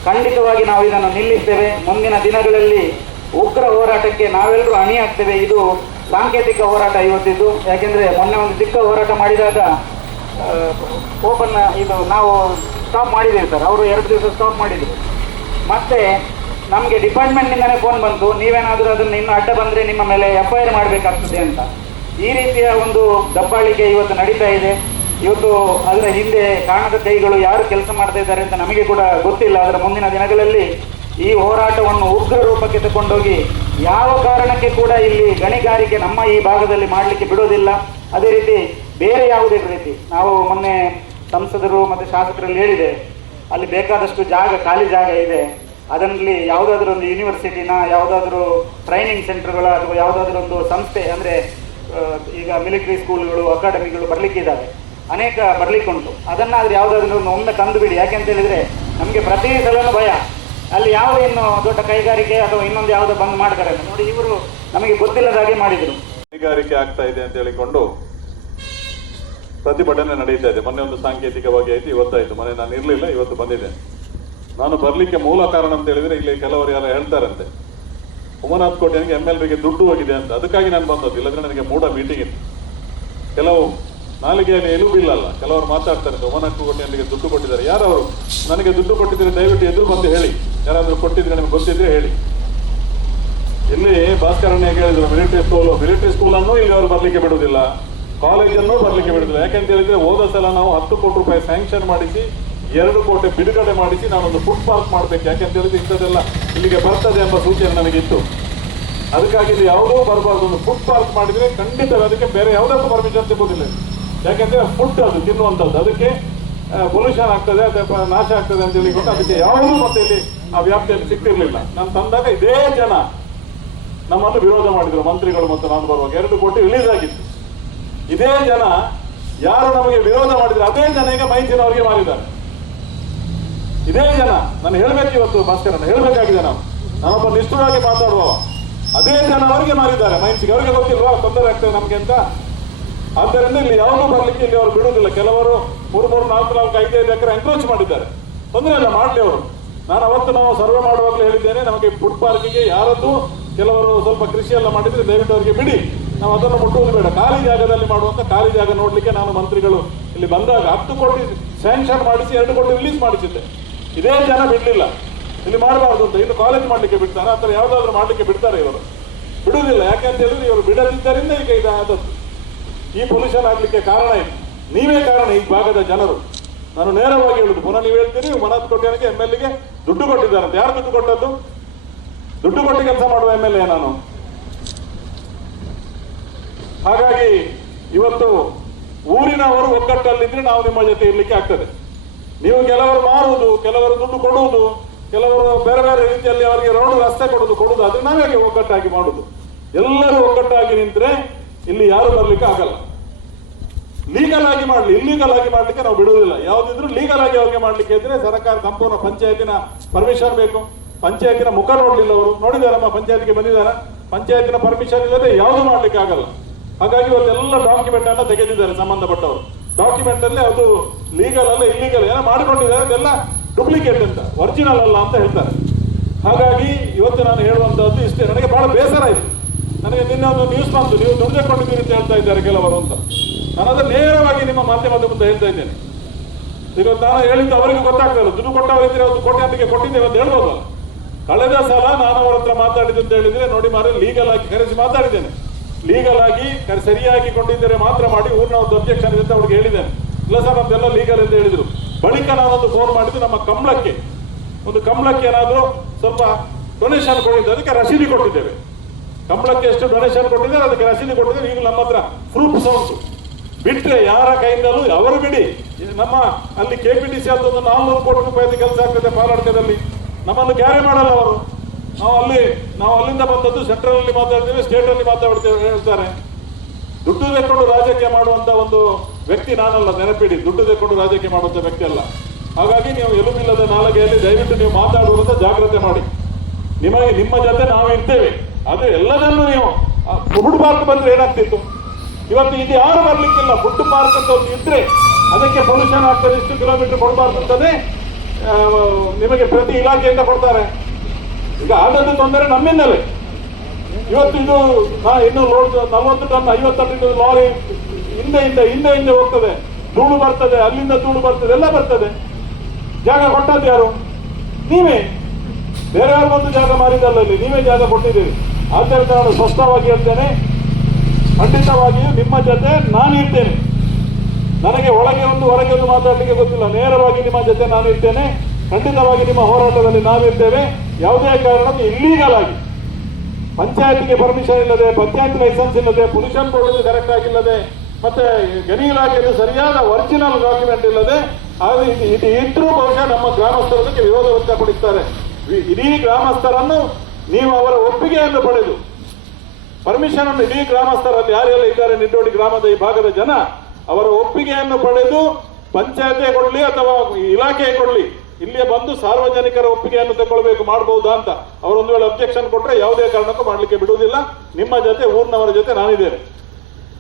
ಖಂಡಿತವಾಗಿ ನಾವು ಇದನ್ನು ನಿಲ್ಲಿಸ್ತೇವೆ. ಮುಂದಿನ ದಿನಗಳಲ್ಲಿ ಉಗ್ರ ಹೋರಾಟಕ್ಕೆ ನಾವೆಲ್ಲರೂ ಅಣಿಯಾಗ್ತೇವೆ. ಇದು ಸಾಂಕೇತಿಕ ಹೋರಾಟ ಇವತ್ತಿದ್ದು. ಯಾಕೆಂದರೆ ಮೊನ್ನೆ ಒಂದು ಚಿಕ್ಕ ಹೋರಾಟ ಮಾಡಿದಾಗ ಓಪನ್ ಇದು ನಾವು ಸ್ಟಾಪ್ ಮಾಡಿದ್ದೇವೆ ಸರ್. ಅವರು 2 ದಿವಸ ಸ್ಟಾಪ್ ಮಾಡಿದರು. ಮತ್ತು ನಮಗೆ ಡಿಪಾರ್ಟ್ಮೆಂಟ್ನಿಂದಲೇ ಫೋನ್ ಬಂತು, ನೀವೇನಾದರೂ ಅದನ್ನು ಇನ್ನು ಅಡ್ಡ ಬಂದರೆ ನಿಮ್ಮ ಮೇಲೆ FIR ಮಾಡಬೇಕಾಗ್ತದೆ ಅಂತ. ಈ ರೀತಿಯ ಒಂದು ದಬ್ಬಾಳಿಕೆ ಇವತ್ತು ನಡೀತಾ ಇದೆ. ಇವತ್ತು ಅದರ ಹಿಂದೆ ಕಾಣದ ಕೈಗಳು ಯಾರು ಕೆಲಸ ಮಾಡ್ತಾ ಇದ್ದಾರೆ ಅಂತ ನಮಗೆ ಕೂಡ ಗೊತ್ತಿಲ್ಲ. ಅದರ ಮುಂದಿನ ದಿನಗಳಲ್ಲಿ ಈ ಹೋರಾಟವನ್ನು ಉಗ್ರ ರೂಪಕ್ಕೆ ತಗೊಂಡೋಗಿ ಯಾವ ಕಾರಣಕ್ಕೆ ಕೂಡ ಇಲ್ಲಿ ಗಣಿಗಾರಿಕೆ ನಮ್ಮ ಈ ಭಾಗದಲ್ಲಿ ಮಾಡಲಿಕ್ಕೆ ಬಿಡೋದಿಲ್ಲ. ಅದೇ ರೀತಿ ಬೇರೆ ಯಾವುದೇ ರೀತಿ ನಾವು ಮೊನ್ನೆ ಸಂಸದರು ಮತ್ತು ಶಾಸಕರಲ್ಲಿ ಹೇಳಿದೆ, ಅಲ್ಲಿ ಬೇಕಾದಷ್ಟು ಜಾಗ, ಖಾಲಿ ಜಾಗ ಇದೆ. ಅದರಲ್ಲಿ ಯಾವುದಾದ್ರೂ ಒಂದು ಯೂನಿವರ್ಸಿಟಿನ, ಯಾವುದಾದ್ರೂ ಟ್ರೈನಿಂಗ್ ಸೆಂಟರ್ಗಳ ಅಥವಾ ಯಾವುದಾದ್ರೂ ಒಂದು ಸಂಸ್ಥೆ, ಅಂದರೆ ಈಗ ಮಿಲಿಟರಿ ಸ್ಕೂಲ್ಗಳು, ಅಕಾಡೆಮಿಗಳು ಬರಲಿಕ್ಕಿದ್ದಾವೆ, ಅನೇಕ ಬರಲಿಕ್ಕುಂಟು. ಅದನ್ನಾದರೂ ಯಾವುದಾದ್ರೂ ಒಮ್ಮೆ ತಂದು ಬಿಡಿ. ಯಾಕೆಂತ ಹೇಳಿದರೆ ನಮಗೆ ಪ್ರತಿ ಸಲನೂ ಭಯ, ಅಲ್ಲಿ ಯಾವುದೇನು ದೊಡ್ಡ ಕೈಗಾರಿಕೆ ಅಥವಾ ಇನ್ನೊಂದು ಯಾವುದೋ ಬಂದ್ ಮಾಡ್ತಾರೆ ನೋಡಿ. ಇವರು ನಮಗೆ ಗೊತ್ತಿಲ್ಲದ ಹಾಗೆ ಮಾಡಿದರು. ಕೈಗಾರಿಕೆ ಆಗ್ತಾ ಇದೆ ಅಂತ ಹೇಳಿಕೊಂಡು ಪ್ರತಿಭಟನೆ ನಡೀತಾ ಇದೆ. ಮೊನ್ನೆ ಒಂದು ಸಾಂಕೇತಿಕವಾಗಿ ಆಯ್ತು, ಇವತ್ತಾಯ್ತು. ಮೊನ್ನೆ ನಾನು ಇರಲಿಲ್ಲ, ಇವತ್ತು ಬಂದಿದೆ. ನಾನು ಬರಲಿಕ್ಕೆ ಮೂಲ ಕಾರಣ ಅಂತ ಹೇಳಿದ್ರೆ, ಇಲ್ಲಿ ಕೆಲವರು ಯಾರು ಹೇಳ್ತಾರಂತೆ ಉಮಾನಾಥ್ ಕೋಟ್ಯಾನ್ಗೆ MLAಗೆ ದುಡ್ಡು ಹೋಗಿದೆ ಅಂತ. ಅದಕ್ಕಾಗಿ ನಾನು ಬಂದದ್ದು. ಇಲ್ಲದ್ರೆ ನನಗೆ ಮೂಡ ಮೀಟಿಂಗ್ ಇತ್ತು. ಕೆಲವು ನಾಲಿಗೆಯಲ್ಲಿ ಎಲುಬಿಲ್ಲಲ್ಲ, ಕೆಲವರು ಮಾತಾಡ್ತಾರೆ ಉಮಾನಾಥ್ ಕೋಟ್ಯಾನ್ಗೆ ದುಡ್ಡು ಕೊಟ್ಟಿದ್ದಾರೆ. ಯಾರವರು ನನಗೆ ದುಡ್ಡು ಕೊಟ್ಟಿದ್ರೆ ದಯವಿಟ್ಟು ಎದುರು ಬಂದು ಹೇಳಿ. ಯಾರಾದರೂ ಕೊಟ್ಟಿದ್ರೆ ನಿಮ್ಗೆ ಗೊತ್ತಿದ್ರೆ ಹೇಳಿ. ಇಲ್ಲಿ ಭಾಸ್ಕರಣ್ಣ ಹೇಳಿದ್ರು ಮಿಲಿಟರಿ ಸ್ಕೂಲನ್ನು ಇಲ್ಲಿ ಅವರು ಬರ್ಲಿಕ್ಕೆ ಬಿಡುವುದಿಲ್ಲ, ಕಾಲೇಜನ್ನು ಬರ್ಲಿಕ್ಕೆ ಬಿಡುವುದಿಲ್ಲ. ಯಾಕೆಂತ ಹೇಳಿದ್ರೆ ಹೋದ ಸಲ ನಾವು 10 ಕೋಟಿ ರೂಪಾಯಿ ಸ್ಯಾಂಕ್ಷನ್ ಮಾಡಿಸಿ 2 ಕೋಟಿ ಬಿಡುಗಡೆ ಮಾಡಿಸಿ ನಾನೊಂದು ಫುಡ್ ಪಾರ್ಕ್ ಮಾಡಬೇಕು. ಯಾಕೆಂತ ಹೇಳಿದ್ರೆ ಇಂಥದ್ದೆಲ್ಲ ಇಲ್ಲಿಗೆ ಬರ್ತದೆ ಎಂಬ ಸೂಚನೆ ನನಗಿತ್ತು. ಅದಕ್ಕಾಗಿ ಇಲ್ಲಿ ಯಾವುದೋ ಬರಬಾರ್ದು. ಒಂದು ಫುಡ್ ಪಾರ್ಕ್ ಮಾಡಿದ್ರೆ ಖಂಡಿತ ಅದಕ್ಕೆ ಬೇರೆ ಯಾವುದಕ್ಕೂ ಪರ್ಮಿಷನ್ ಸಿಗೋದಿಲ್ಲ. ಯಾಕೆಂದ್ರೆ ಫುಡ್ ಅದು ತಿನ್ನುವಂಥದ್ದು, ಅದಕ್ಕೆ ಪೊಲ್ಯೂಷನ್ ಆಗ್ತದೆ, ಅಥವಾ ನಾಶ ಆಗ್ತದೆ ಅಂತ ಹೇಳಿಕೊಂಡು ಅದಕ್ಕೆ ಯಾವುದೂ ಮತ್ತೆ ಇಲ್ಲಿ ಆ ವ್ಯಾಪ್ತಿಯಲ್ಲಿ ಸಿಕ್ತಿರ್ಲಿಲ್ಲ. ನಾನು ತಂದಾಗ ಇದೇ ಜನ ನಮ್ಮನ್ನು ವಿರೋಧ ಮಾಡಿದ್ರು, ಮಂತ್ರಿಗಳು ಮತ್ತು ನಾನು ಬರುವಾಗ 2 ಕೋಟಿ ರಿಲೀಸ್ ಆಗಿತ್ತು. ಇದೇ ಜನ ಯಾರು ನಮಗೆ ವಿರೋಧ ಮಾಡಿದ್ರು ಅದೇ ಜನ ಈಗ ಮೈಸೂರಿನವರಿಗೆ ಮಾರಿದ್ದಾರೆ. ಇದೇ ಜನ ನಾನು ಹೇಳ್ಬೇಕು. ಇವತ್ತು ಭಾಸ್ಕರನ್ನ ಹೇಳ್ಬೇಕಾಗಿದೆ. ನಾನೊಬ್ಬ ನಿಷ್ಠುರಾಗಿ ಮಾತಾಡುವ, ಅದೇ ಜನ ಅವರಿಗೆ ಮಾರಿದ್ದಾರೆ ಮೈನ್ಸ್ಗೆ. ಅವರಿಗೆ ಗೊತ್ತಿಲ್ವಾ ತೊಂದರೆ ಆಗ್ತದೆ ನಮ್ಗೆ ಅಂತ. ಆದ್ದರಿಂದ ಇಲ್ಲಿ ಯಾವುದೂ ಬರ್ಲಿಕ್ಕೆ ಇಲ್ಲಿ ಅವರು ಬಿಡುವುದಿಲ್ಲ. ಕೆಲವರು 3 4 5 ಎಕರೆ ಎನ್ಕ್ರೋಚ್ ಮಾಡಿದ್ದಾರೆ. ತೊಂದರೆ ಇಲ್ಲ, ಮಾಡಲಿ ಅವರು. ನಾನು ಅವತ್ತು ನಾವು ಸರ್ವೆ ಮಾಡುವಾಗಲೇ ಹೇಳಿದ್ದೇನೆ, ನಮಗೆ ಫುಡ್ ಪಾರ್ಕಿಗೆ ಯಾರದ್ದು ಕೆಲವರು ಸ್ವಲ್ಪ ಕೃಷಿ ಎಲ್ಲ ಮಾಡಿದ್ರೆ ದಯವಿಟ್ಟು ಅವರಿಗೆ ಬಿಡಿ, ನಾವು ಅದನ್ನು ಮುಟ್ಟುವುದು ಬೇಡ. ಖಾಲಿ ಜಾಗದಲ್ಲಿ ಮಾಡುವಂತ ಖಾಲಿ ಜಾಗ ನೋಡ್ಲಿಕ್ಕೆ ನಾನು ಮಂತ್ರಿಗಳು ಇಲ್ಲಿ ಬಂದಾಗ 10 ಕೋಟಿ ಸ್ಯಾಂಕ್ಷನ್ ಮಾಡಿಸಿ 2 ಕೋಟಿ ರಿಲೀಸ್ ಮಾಡಿಸಿದ್ದೆ. ಇದೇ ಜನ ಬಿಡ್ಲಿಲ್ಲ, ಇಲ್ಲಿ ಮಾಡಬಾರ್ದು ಅಂತ. ಇನ್ನು ಕಾಲೇಜ್ ಮಾಡ್ಲಿಕ್ಕೆ ಬಿಡ್ತಾರೆ, ಆ ಥರ ಯಾವುದಾದ್ರೂ ಮಾಡ್ಲಿಕ್ಕೆ ಬಿಡ್ತಾರೆ ಇವರು? ಬಿಡುವುದಿಲ್ಲ. ಯಾಕೆಂತ ಹೇಳಿದ್ರೆ ಇವರು ಬಿಡದಿದ್ದರಿಂದ ಈಗ ಇದಾದದ್ದು. ಈ ಪೊಲ್ಯೂಷನ್ ಆಗ್ಲಿಕ್ಕೆ ಕಾರಣ ಇದು, ನೀವೇ ಕಾರಣ, ಈ ಭಾಗದ ಜನರು. ನಾನು ನೇರವಾಗಿ ಹೇಳುದು, ಪುನಃ ನೀವು ಹೇಳ್ತೀರಿ ಮನೋಜ್ ಕೋಟ್ಯಾನಿಗೆ MLA ದುಡ್ಡು ಕೊಟ್ಟಿದ್ದಾರಂತೆ. ಯಾರು ದುಡ್ಡು ಕೊಟ್ಟದ್ದು? ದುಡ್ಡು ಕೊಟ್ಟು ಕೆಲಸ ಮಾಡುವ MLA ನಾನು. ಹಾಗಾಗಿ ಇವತ್ತು ಊರಿನವರು ಒಗ್ಗಟ್ಟಲ್ಲಿದ್ರೆ ನಾವು ನಿಮ್ಮ ಜೊತೆ ಇರ್ಲಿಕ್ಕೆ ಆಗ್ತದೆ. ನೀವು ಕೆಲವರು ಮಾರುವುದು, ಕೆಲವರು ದುಡ್ಡು ಕೊಡುವುದು, ಕೆಲವರು ಬೇರೆ ಬೇರೆ ರೀತಿಯಲ್ಲಿ ಅವರಿಗೆ ರೋಡ್ ರಸ್ತೆ ಕೊಡುವುದು ಅದನ್ನ ನಾವೇ ಒಗ್ಗಟ್ಟಾಗಿ ಮಾಡುದು. ಎಲ್ಲರೂ ಒಗ್ಗಟ್ಟಾಗಿ ನಿಂತ್ರೆ ಇಲ್ಲಿ ಯಾರು ಬರ್ಲಿಕ್ಕೆ ಆಗಲ್ಲ. ಲೀಗಲ್ ಆಗಿ ಮಾಡಲಿ, ಇಲ್ಲೀಗಲ್ ಆಗಿ ಮಾಡ್ಲಿಕ್ಕೆ ನಾವು ಬಿಡುವುದಿಲ್ಲ. ಯಾವುದಿದ್ರು ಲೀಗಲ್ ಆಗಿ ಅವ್ರಿಗೆ ಮಾಡ್ಲಿಕ್ಕೆ ಇದ್ರೆ ಸರ್ಕಾರ ಸಂಪೂರ್ಣ ಪಂಚಾಯತಿನ ಪರ್ಮಿಷನ್ ಬೇಕು. ಪಂಚಾಯತಿನ ಮುಖ ನೋಡ್ಲಿಲ್ಲ ಅವರು, ನೋಡಿದಾರಮ್ಮ ಪಂಚಾಯತ್ಗೆ ಬಂದಿದ್ದಾರ, ಪಂಚಾಯತಿನ ಪರ್ಮಿಷನ್ ಇಲ್ಲದೆ ಯಾವುದು ಮಾಡ್ಲಿಕ್ಕೆ ಆಗಲ್ಲ. ಹಾಗಾಗಿ ಇವತ್ತೆಲ್ಲ ಡಾಕ್ಯುಮೆಂಟ್ ಅನ್ನ ತೆಗೆದಿದ್ದಾರೆ ಸಂಬಂಧಪಟ್ಟವರು. ಡಾಕ್ಯುಮೆಂಟ್ ಅಲ್ಲಿ ಅದು ಲೀಗಲ್ ಅಲ್ಲ ಇಲ್ಲೀಗಲ್ ಏನೋ ಮಾಡಿಕೊಂಡಿದ್ದಾರೆ, ಅದೆಲ್ಲ ಡೂಪ್ಲಿಕೇಟ್ ಅಂತ, ಒರಿಜಿನಲ್ ಅಲ್ಲ ಅಂತ ಹೇಳ್ತಾರೆ. ಹಾಗಾಗಿ ಇವತ್ತು ನಾನು ಹೇಳುವಂತಹದ್ದು ಇಷ್ಟೇ. ನನಗೆ ಬಹಳ ಬೇಸರ ಆಯಿತು. ನನಗೆ ನಿನ್ನೆ ಒಂದು ನ್ಯೂಸ್ ಬಂತು, ನೀವು ದುಡ್ಡು ಕೊಂಡಿದ್ದೀರಿ ಅಂತ ಹೇಳ್ತಾ ಇದ್ದಾರೆ ಕೆಲವರು ಅಂತ. ನಾನು ಅದನ್ನು ನೇರವಾಗಿ ನಿಮ್ಮ ಮಾಧ್ಯಮದ ಮುಂದೆ ಹೇಳ್ತಾ ಇದ್ದೇನೆ. ಈಗ ನಾನು ಹೇಳಿದ್ದು ಅವರಿಗೆ ಗೊತ್ತಾಗ್ತಲ್ಲ, ದುಡ್ಡು ಕೊಟ್ಟವರಿದ್ರೆ ಒಂದು ಕೋಟ್ಯಾಂತಿಗೆ ಕೊಟ್ಟಿದ್ದೇವೆ ಅಂತ ಹೇಳ್ಬೋದಲ್ಲ. ಕಳೆದ ಸಲ ನಾನು ಅವರ ಹತ್ರ ಮಾತಾಡಿದ್ದು ಅಂತ ಹೇಳಿದ್ರೆ, ನೋಡಿ ಮಾರೆ ಲೀಗಲ್ ಆಗಿ ಕರೆಸಿ ಮಾತಾಡಿದ್ದೇನೆ, ಲೀಗಲ್ ಆಗಿ ಸರಿಯಾಗಿ ಕೊಂಡಿದ್ದರೆ ಮಾತ್ರ ಮಾಡಿ, ಊರಿನ ಒಂದು ಅಬ್ಜೆಕ್ಷನ್ ಇದೆ ಅಂತ ಅವ್ರಿಗೆ ಹೇಳಿದ್ದೇನೆ. ಇಲ್ಲ ಸರ್ ನಮ್ದೆಲ್ಲ ಲೀಗಲ್ ಅಂತ ಹೇಳಿದ್ರು. ಬಳಿಕ ನಾನೊಂದು ಫೋನ್ ಮಾಡಿದ್ದು, ನಮ್ಮ ಕಂಬಳಕ್ಕೆ ಏನಾದರೂ ಸ್ವಲ್ಪ ಡೊನೇಷನ್ ಕೊಟ್ಟಿದ್ದೆ, ಅದಕ್ಕೆ ರಸೀದಿ ಕೊಟ್ಟಿದ್ದೇವೆ. ಕಂಬಳಕ್ಕೆ ಎಷ್ಟು ಡೊನೇಷನ್ ಕೊಟ್ಟಿದ್ದಾರೆ ಅದಕ್ಕೆ ರಸೀದಿ ಕೊಟ್ಟಿದ್ದೇವೆ. ಈಗ ನಮ್ಮ ಹತ್ರ ಪ್ರೂಫ್ಸ್ ಉಂಟು. ಬಿಟ್ರೆ ಯಾರ ಕೈಯಿಂದಲೂ ಅವರು ಬಿಡಿ. ನಮ್ಮ ಅಲ್ಲಿ KPTC ಅಂತ ಒಂದು 400 ಕೋಟಿ ರೂಪಾಯಿ ಕೆಲಸ ಆಗ್ತದೆ ಪಾಲಾಡ್ಕದಲ್ಲಿ, ನಮ್ಮನ್ನು ಕ್ಯಾರಿ ಮಾಡಲ್ಲ ಅವರು. ನಾವು ಅಲ್ಲಿಂದ ಬಂದದ್ದು ಸೆಂಟ್ರಲ್ ಅಲ್ಲಿ ಮಾತಾಡ್ತೇವೆ, ಸ್ಟೇಟ್ ಅಲ್ಲಿ ಮಾತಾಡ್ತೇವೆ ಹೇಳ್ತಾರೆ. ದುಡ್ಡು ತೆಕ್ಕೊಂಡು ರಾಜಕೀಯ ಮಾಡುವಂತ ಒಂದು ವ್ಯಕ್ತಿ ನಾನಲ್ಲ, ನೆನಪಿಡಿ. ದುಡ್ಡು ತೆಕ್ಕೊಂಡು ರಾಜಕೀಯ ಮಾಡುವಂತ ವ್ಯಕ್ತಿ ಅಲ್ಲ. ಹಾಗಾಗಿ ನೀವು ಎಲುಬಿಲ್ಲದ ನಾಲಿಗೆಯಲ್ಲಿ ದಯವಿಟ್ಟು ನೀವು ಮಾತಾಡುವಂತ ಜಾಗ್ರತೆ ಮಾಡಿ. ನಿಮ್ಮ ಜೊತೆ ನಾವು ಇರ್ತೇವೆ. ಅದು ಎಲ್ಲದನ್ನು ನೀವು ಫುಡ್ ಪಾರ್ಕ್ ಬಂದ್ರೆ ಏನಾಗ್ತಿತ್ತು? ಇವತ್ತು ಇದು ಯಾರು ಬರ್ಲಿಕ್ಕಿಲ್ಲ. ಫುಡ್ ಪಾರ್ಕ್ ಅಂತ ಒಂದು ಇದ್ರೆ ಅದಕ್ಕೆ ಪೊಲ್ಯೂಷನ್ ಆಗ್ತದೆ, ಇಷ್ಟು ಕಿಲೋಮೀಟರ್ ಕೊಡಬಾರ್ದು ಅಂತಲೇ ನಿಮಗೆ ಪ್ರತಿ ಇಲಾಖೆಯಿಂದ ಕೊಡ್ತಾರೆ. ಈಗ ಆದದ್ದು ತೊಂದರೆ ನಮ್ಮಿಂದಲೇ. ಇವತ್ತು ಇದು ಇನ್ನು ಲೋಡ್ 40 ಟನ್ 50 ಟನ್ ಲಾರಿ ಹಿಂದೆ ಹೋಗ್ತದೆ, ಧೂಳು ಬರ್ತದೆ, ಅಲ್ಲಿಂದ ಧೂಳು ಬರ್ತದೆ, ಎಲ್ಲ ಬರ್ತದೆ. ಜಾಗ ಕೊಟ್ಟದ್ದು ಯಾರು? ನೀವೇ. ಬೇರೆ ಯಾರಿಗೊಂದು ಜಾಗ ಮಾರಿದಲ್ಲ, ಇಲ್ಲಿ ನೀವೇ ಜಾಗ ಕೊಟ್ಟಿದ್ದೀರಿ. ಆದ್ದರಿಂದ ನಾನು ಸ್ಪಷ್ಟವಾಗಿ ಹೇಳ್ತೇನೆ, ಖಂಡಿತವಾಗಿಯೂ ನಿಮ್ಮ ಜೊತೆ ನಾನು ಇರ್ತೇನೆ. ನನಗೆ ಒಳಗೆ ಒಂದು ಹೊರಗೆ ಒಂದು ಮಾತಾಡಲಿಕ್ಕೆ ಗೊತ್ತಿಲ್ಲ. ನೇರವಾಗಿ ನಿಮ್ಮ ಜೊತೆ ನಾನು ಇರ್ತೇನೆ. ಖಂಡಿತವಾಗಿ ನಿಮ್ಮ ಹೋರಾಟದಲ್ಲಿ ನಾವಿರ್ತೇವೆ. ಯಾವುದೇ ಕಾರಣಕ್ಕೂ ಇಲ್ಲೀಗಲ್ ಆಗಿ ಪಂಚಾಯತಿಗೆ ಪರ್ಮಿಷನ್ ಇಲ್ಲದೆ, ಪಂಚಾಯತ್ ಲೈಸೆನ್ಸ್ ಇಲ್ಲದೆ, ಪೊಲ್ಯೂಷನ್ ಬೋರ್ಡ್ ಕರೆಕ್ಟ್ ಆಗಿಲ್ಲದೆ, ಮತ್ತೆ ಗಣಿ ಇಲಾಖೆಯಲ್ಲಿ ಸರಿಯಾದ ಒರಿಜಿನಲ್ ಡಾಕ್ಯುಮೆಂಟ್ ಇಲ್ಲದೆ ಇದು ಇಟ್ಟರೂ ಬಹುಶಃ ನಮ್ಮ ಗ್ರಾಮಸ್ಥರದಕ್ಕೆ ವಿರೋಧ ವ್ಯಕ್ತಪಡಿಸ್ತಾರೆ. ಇಡೀ ಗ್ರಾಮಸ್ಥರನ್ನು ನೀವು ಅವರ ಒಪ್ಪಿಗೆಯನ್ನು ಪಡೆದು ಪರ್ಮಿಷನ್ ಅನ್ನು ಇಡೀ ಗ್ರಾಮಸ್ಥರಲ್ಲಿ ಯಾರೆಲ್ಲ ಇದ್ದಾರೆ ನಿಡ್ಡೋಡಿ ಗ್ರಾಮದ ಈ ಭಾಗದ ಜನ ಅವರ ಒಪ್ಪಿಗೆಯನ್ನು ಪಡೆದು ಪಂಚಾಯತೆ ಕೊಡ್ಲಿ ಅಥವಾ ಇಲಾಖೆ ಕೊಡ್ಲಿ, ಇಲ್ಲಿಯೇ ಬಂದು ಸಾರ್ವಜನಿಕರ ಒಪ್ಪಿಗೆಯನ್ನು ತಗೊಳ್ಬೇಕು, ಮಾಡಬಹುದಾ ಅಂತ. ಅವರೊಂದು ವೇಳೆ ಅಬ್ಜೆಕ್ಷನ್ ಕೊಟ್ಟರೆ ಯಾವುದೇ ಕಾರಣಕ್ಕೂ ಮಾಡಲಿಕ್ಕೆ ಬಿಡುವುದಿಲ್ಲ. ನಿಮ್ಮ ಜೊತೆ ಊರಿನವರ ಜೊತೆ ನಾನಿದ್ದೇನೆ,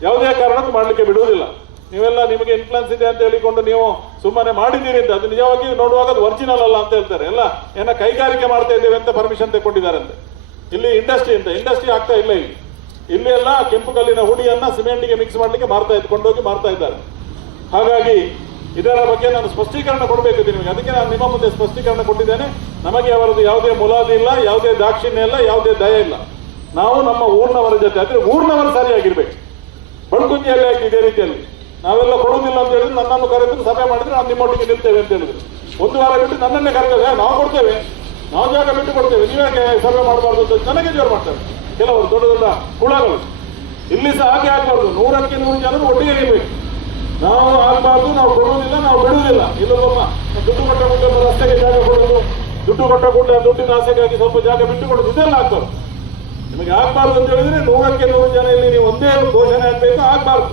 ಯಾವುದೇ ಕಾರಣಕ್ಕೂ ಮಾಡಲಿಕ್ಕೆ ಬಿಡುವುದಿಲ್ಲ. ನೀವೆಲ್ಲ ನಿಮಗೆ ಇನ್ಫ್ಲುಯೆನ್ಸ್ ಇದೆ ಅಂತ ಹೇಳಿಕೊಂಡು ನೀವು ಸುಮ್ಮನೆ ಮಾಡಿದ್ದೀರಿ ಅಂತ, ಅದು ನಿಜವಾಗಿ ನೋಡುವಾಗ ಅದು ಒರಿಜಿನಲ್ ಅಲ್ಲ ಅಂತ ಹೇಳ್ತಾರೆ. ಎಲ್ಲ ಏನೋ ಕೈಗಾರಿಕೆ ಮಾಡ್ತಾ ಇದ್ದೇವೆ ಅಂತ ಪರ್ಮಿಷನ್ ತಗೊಂಡಿದ್ದಾರಂತೆ. ಇಲ್ಲಿ ಇಂಡಸ್ಟ್ರಿ ಆಗ್ತಾ ಇಲ್ಲ. ಇಲ್ಲಿ ಎಲ್ಲ ಕೆಂಪು ಕಲ್ಲಿನ ಹುಡಿಯನ್ನ ಸಿಮೆಂಟ್ಗೆ ಮಿಕ್ಸ್ ಮಾಡಲಿಕ್ಕೆ ಕೊಂಡೋಗಿ ಮಾರ್ತಾ ಇದ್ದಾರೆ. ಹಾಗಾಗಿ ಇದರ ಬಗ್ಗೆ ನಾನು ಸ್ಪಷ್ಟೀಕರಣ ಕೊಡಬೇಕು ನಿಮಗೆ. ಅದಕ್ಕೆ ನಾನು ನಿಮ್ಮ ಮುಂದೆ ಸ್ಪಷ್ಟೀಕರಣ ಕೊಟ್ಟಿದ್ದೇನೆ. ನಮಗೆ ಅವರದ್ದು ಯಾವುದೇ ಮುಲಾದಿ ಇಲ್ಲ, ಯಾವುದೇ ದಾಕ್ಷಿಣ್ಯ ಇಲ್ಲ, ಯಾವುದೇ ದಯ ಇಲ್ಲ. ನಾವು ನಮ್ಮ ಊರಿನವರ ಜೊತೆ, ಅಂದ್ರೆ ಊರಿನವರು ಸರಿಯಾಗಿರ್ಬೇಕು. ಬಡಗುಂಜಿಯಲ್ಲಿ ಆಯ್ತು ಇದೇ ರೀತಿಯಲ್ಲಿ ನಾವೆಲ್ಲ ಕೊಡುವುದಿಲ್ಲ ಅಂತ ಹೇಳಿದ್ರೆ ನನ್ನನ್ನು ಕರೆದು ಸಭೆ ಮಾಡಿದ್ರೆ ನಾವು ನಿಮ್ಮೊಟ್ಟಿಗೆ ನಿಲ್ತೇವೆ ಅಂತ ಹೇಳಿದ್ರು. ಒಂದು ವಾರ ಬಿಟ್ಟು ನನ್ನನ್ನೇ ಕರೆದಾಗ ನಾವು ಕೊಡ್ತೇವೆ, ನಾವು ಜಾಗ ಬಿಟ್ಟು ಕೊಡ್ತೇವೆ, ನೀವ್ಯಾಕೆ ಸರ್ವೆ ಮಾಡಬಾರ್ದು ಅಂತ ನನಗೆ ಜೋರು ಮಾಡ್ತಾರೆ ಕೆಲವರು ದೊಡ್ಡ ದೊಡ್ಡ ಹುಳಗಳು. ಇಲ್ಲಿ ಸಹ ಹಾಗೆ ಆಗಬಾರ್ದು. 100ಕ್ಕೆ 100 ಜನರು ಒಟ್ಟಿಗೆ ಇರಬೇಕು. ನಾವು ಆಗಬಾರ್ದು, ನಾವು ಕೊಡುವುದಿಲ್ಲ, ನಾವು ಬಿಡುವುದಿಲ್ಲ. ಇಲ್ಲೊಬ್ಬ ದುಡ್ಡು ಕೊಟ್ಟ ಕೂಡಲೇ ರಸ್ತೆಗೆ ಜಾಗ ಕೊಡೋದು, ದುಡ್ಡು ಕೊಟ್ಟ ಕೂಡಲೇ ದುಡ್ಡಿನ ಆಸೆಗಾಗಿ ಸ್ವಲ್ಪ ಜಾಗ ಬಿಟ್ಟು ಕೊಡೋದು, ಇದೆಲ್ಲ ಆಗ್ಬಾರ್ದು. ನಿಮಗೆ ಆಗ್ಬಾರ್ದು ಅಂತ ಹೇಳಿದ್ರೆ 100ಕ್ಕೆ 100 ಜನ ಇಲ್ಲಿ ನೀವು ಒಂದೇ ಘೋಷಣೆ ಆಗ್ಬೇಕು, ಆಗ್ಬಾರ್ದು.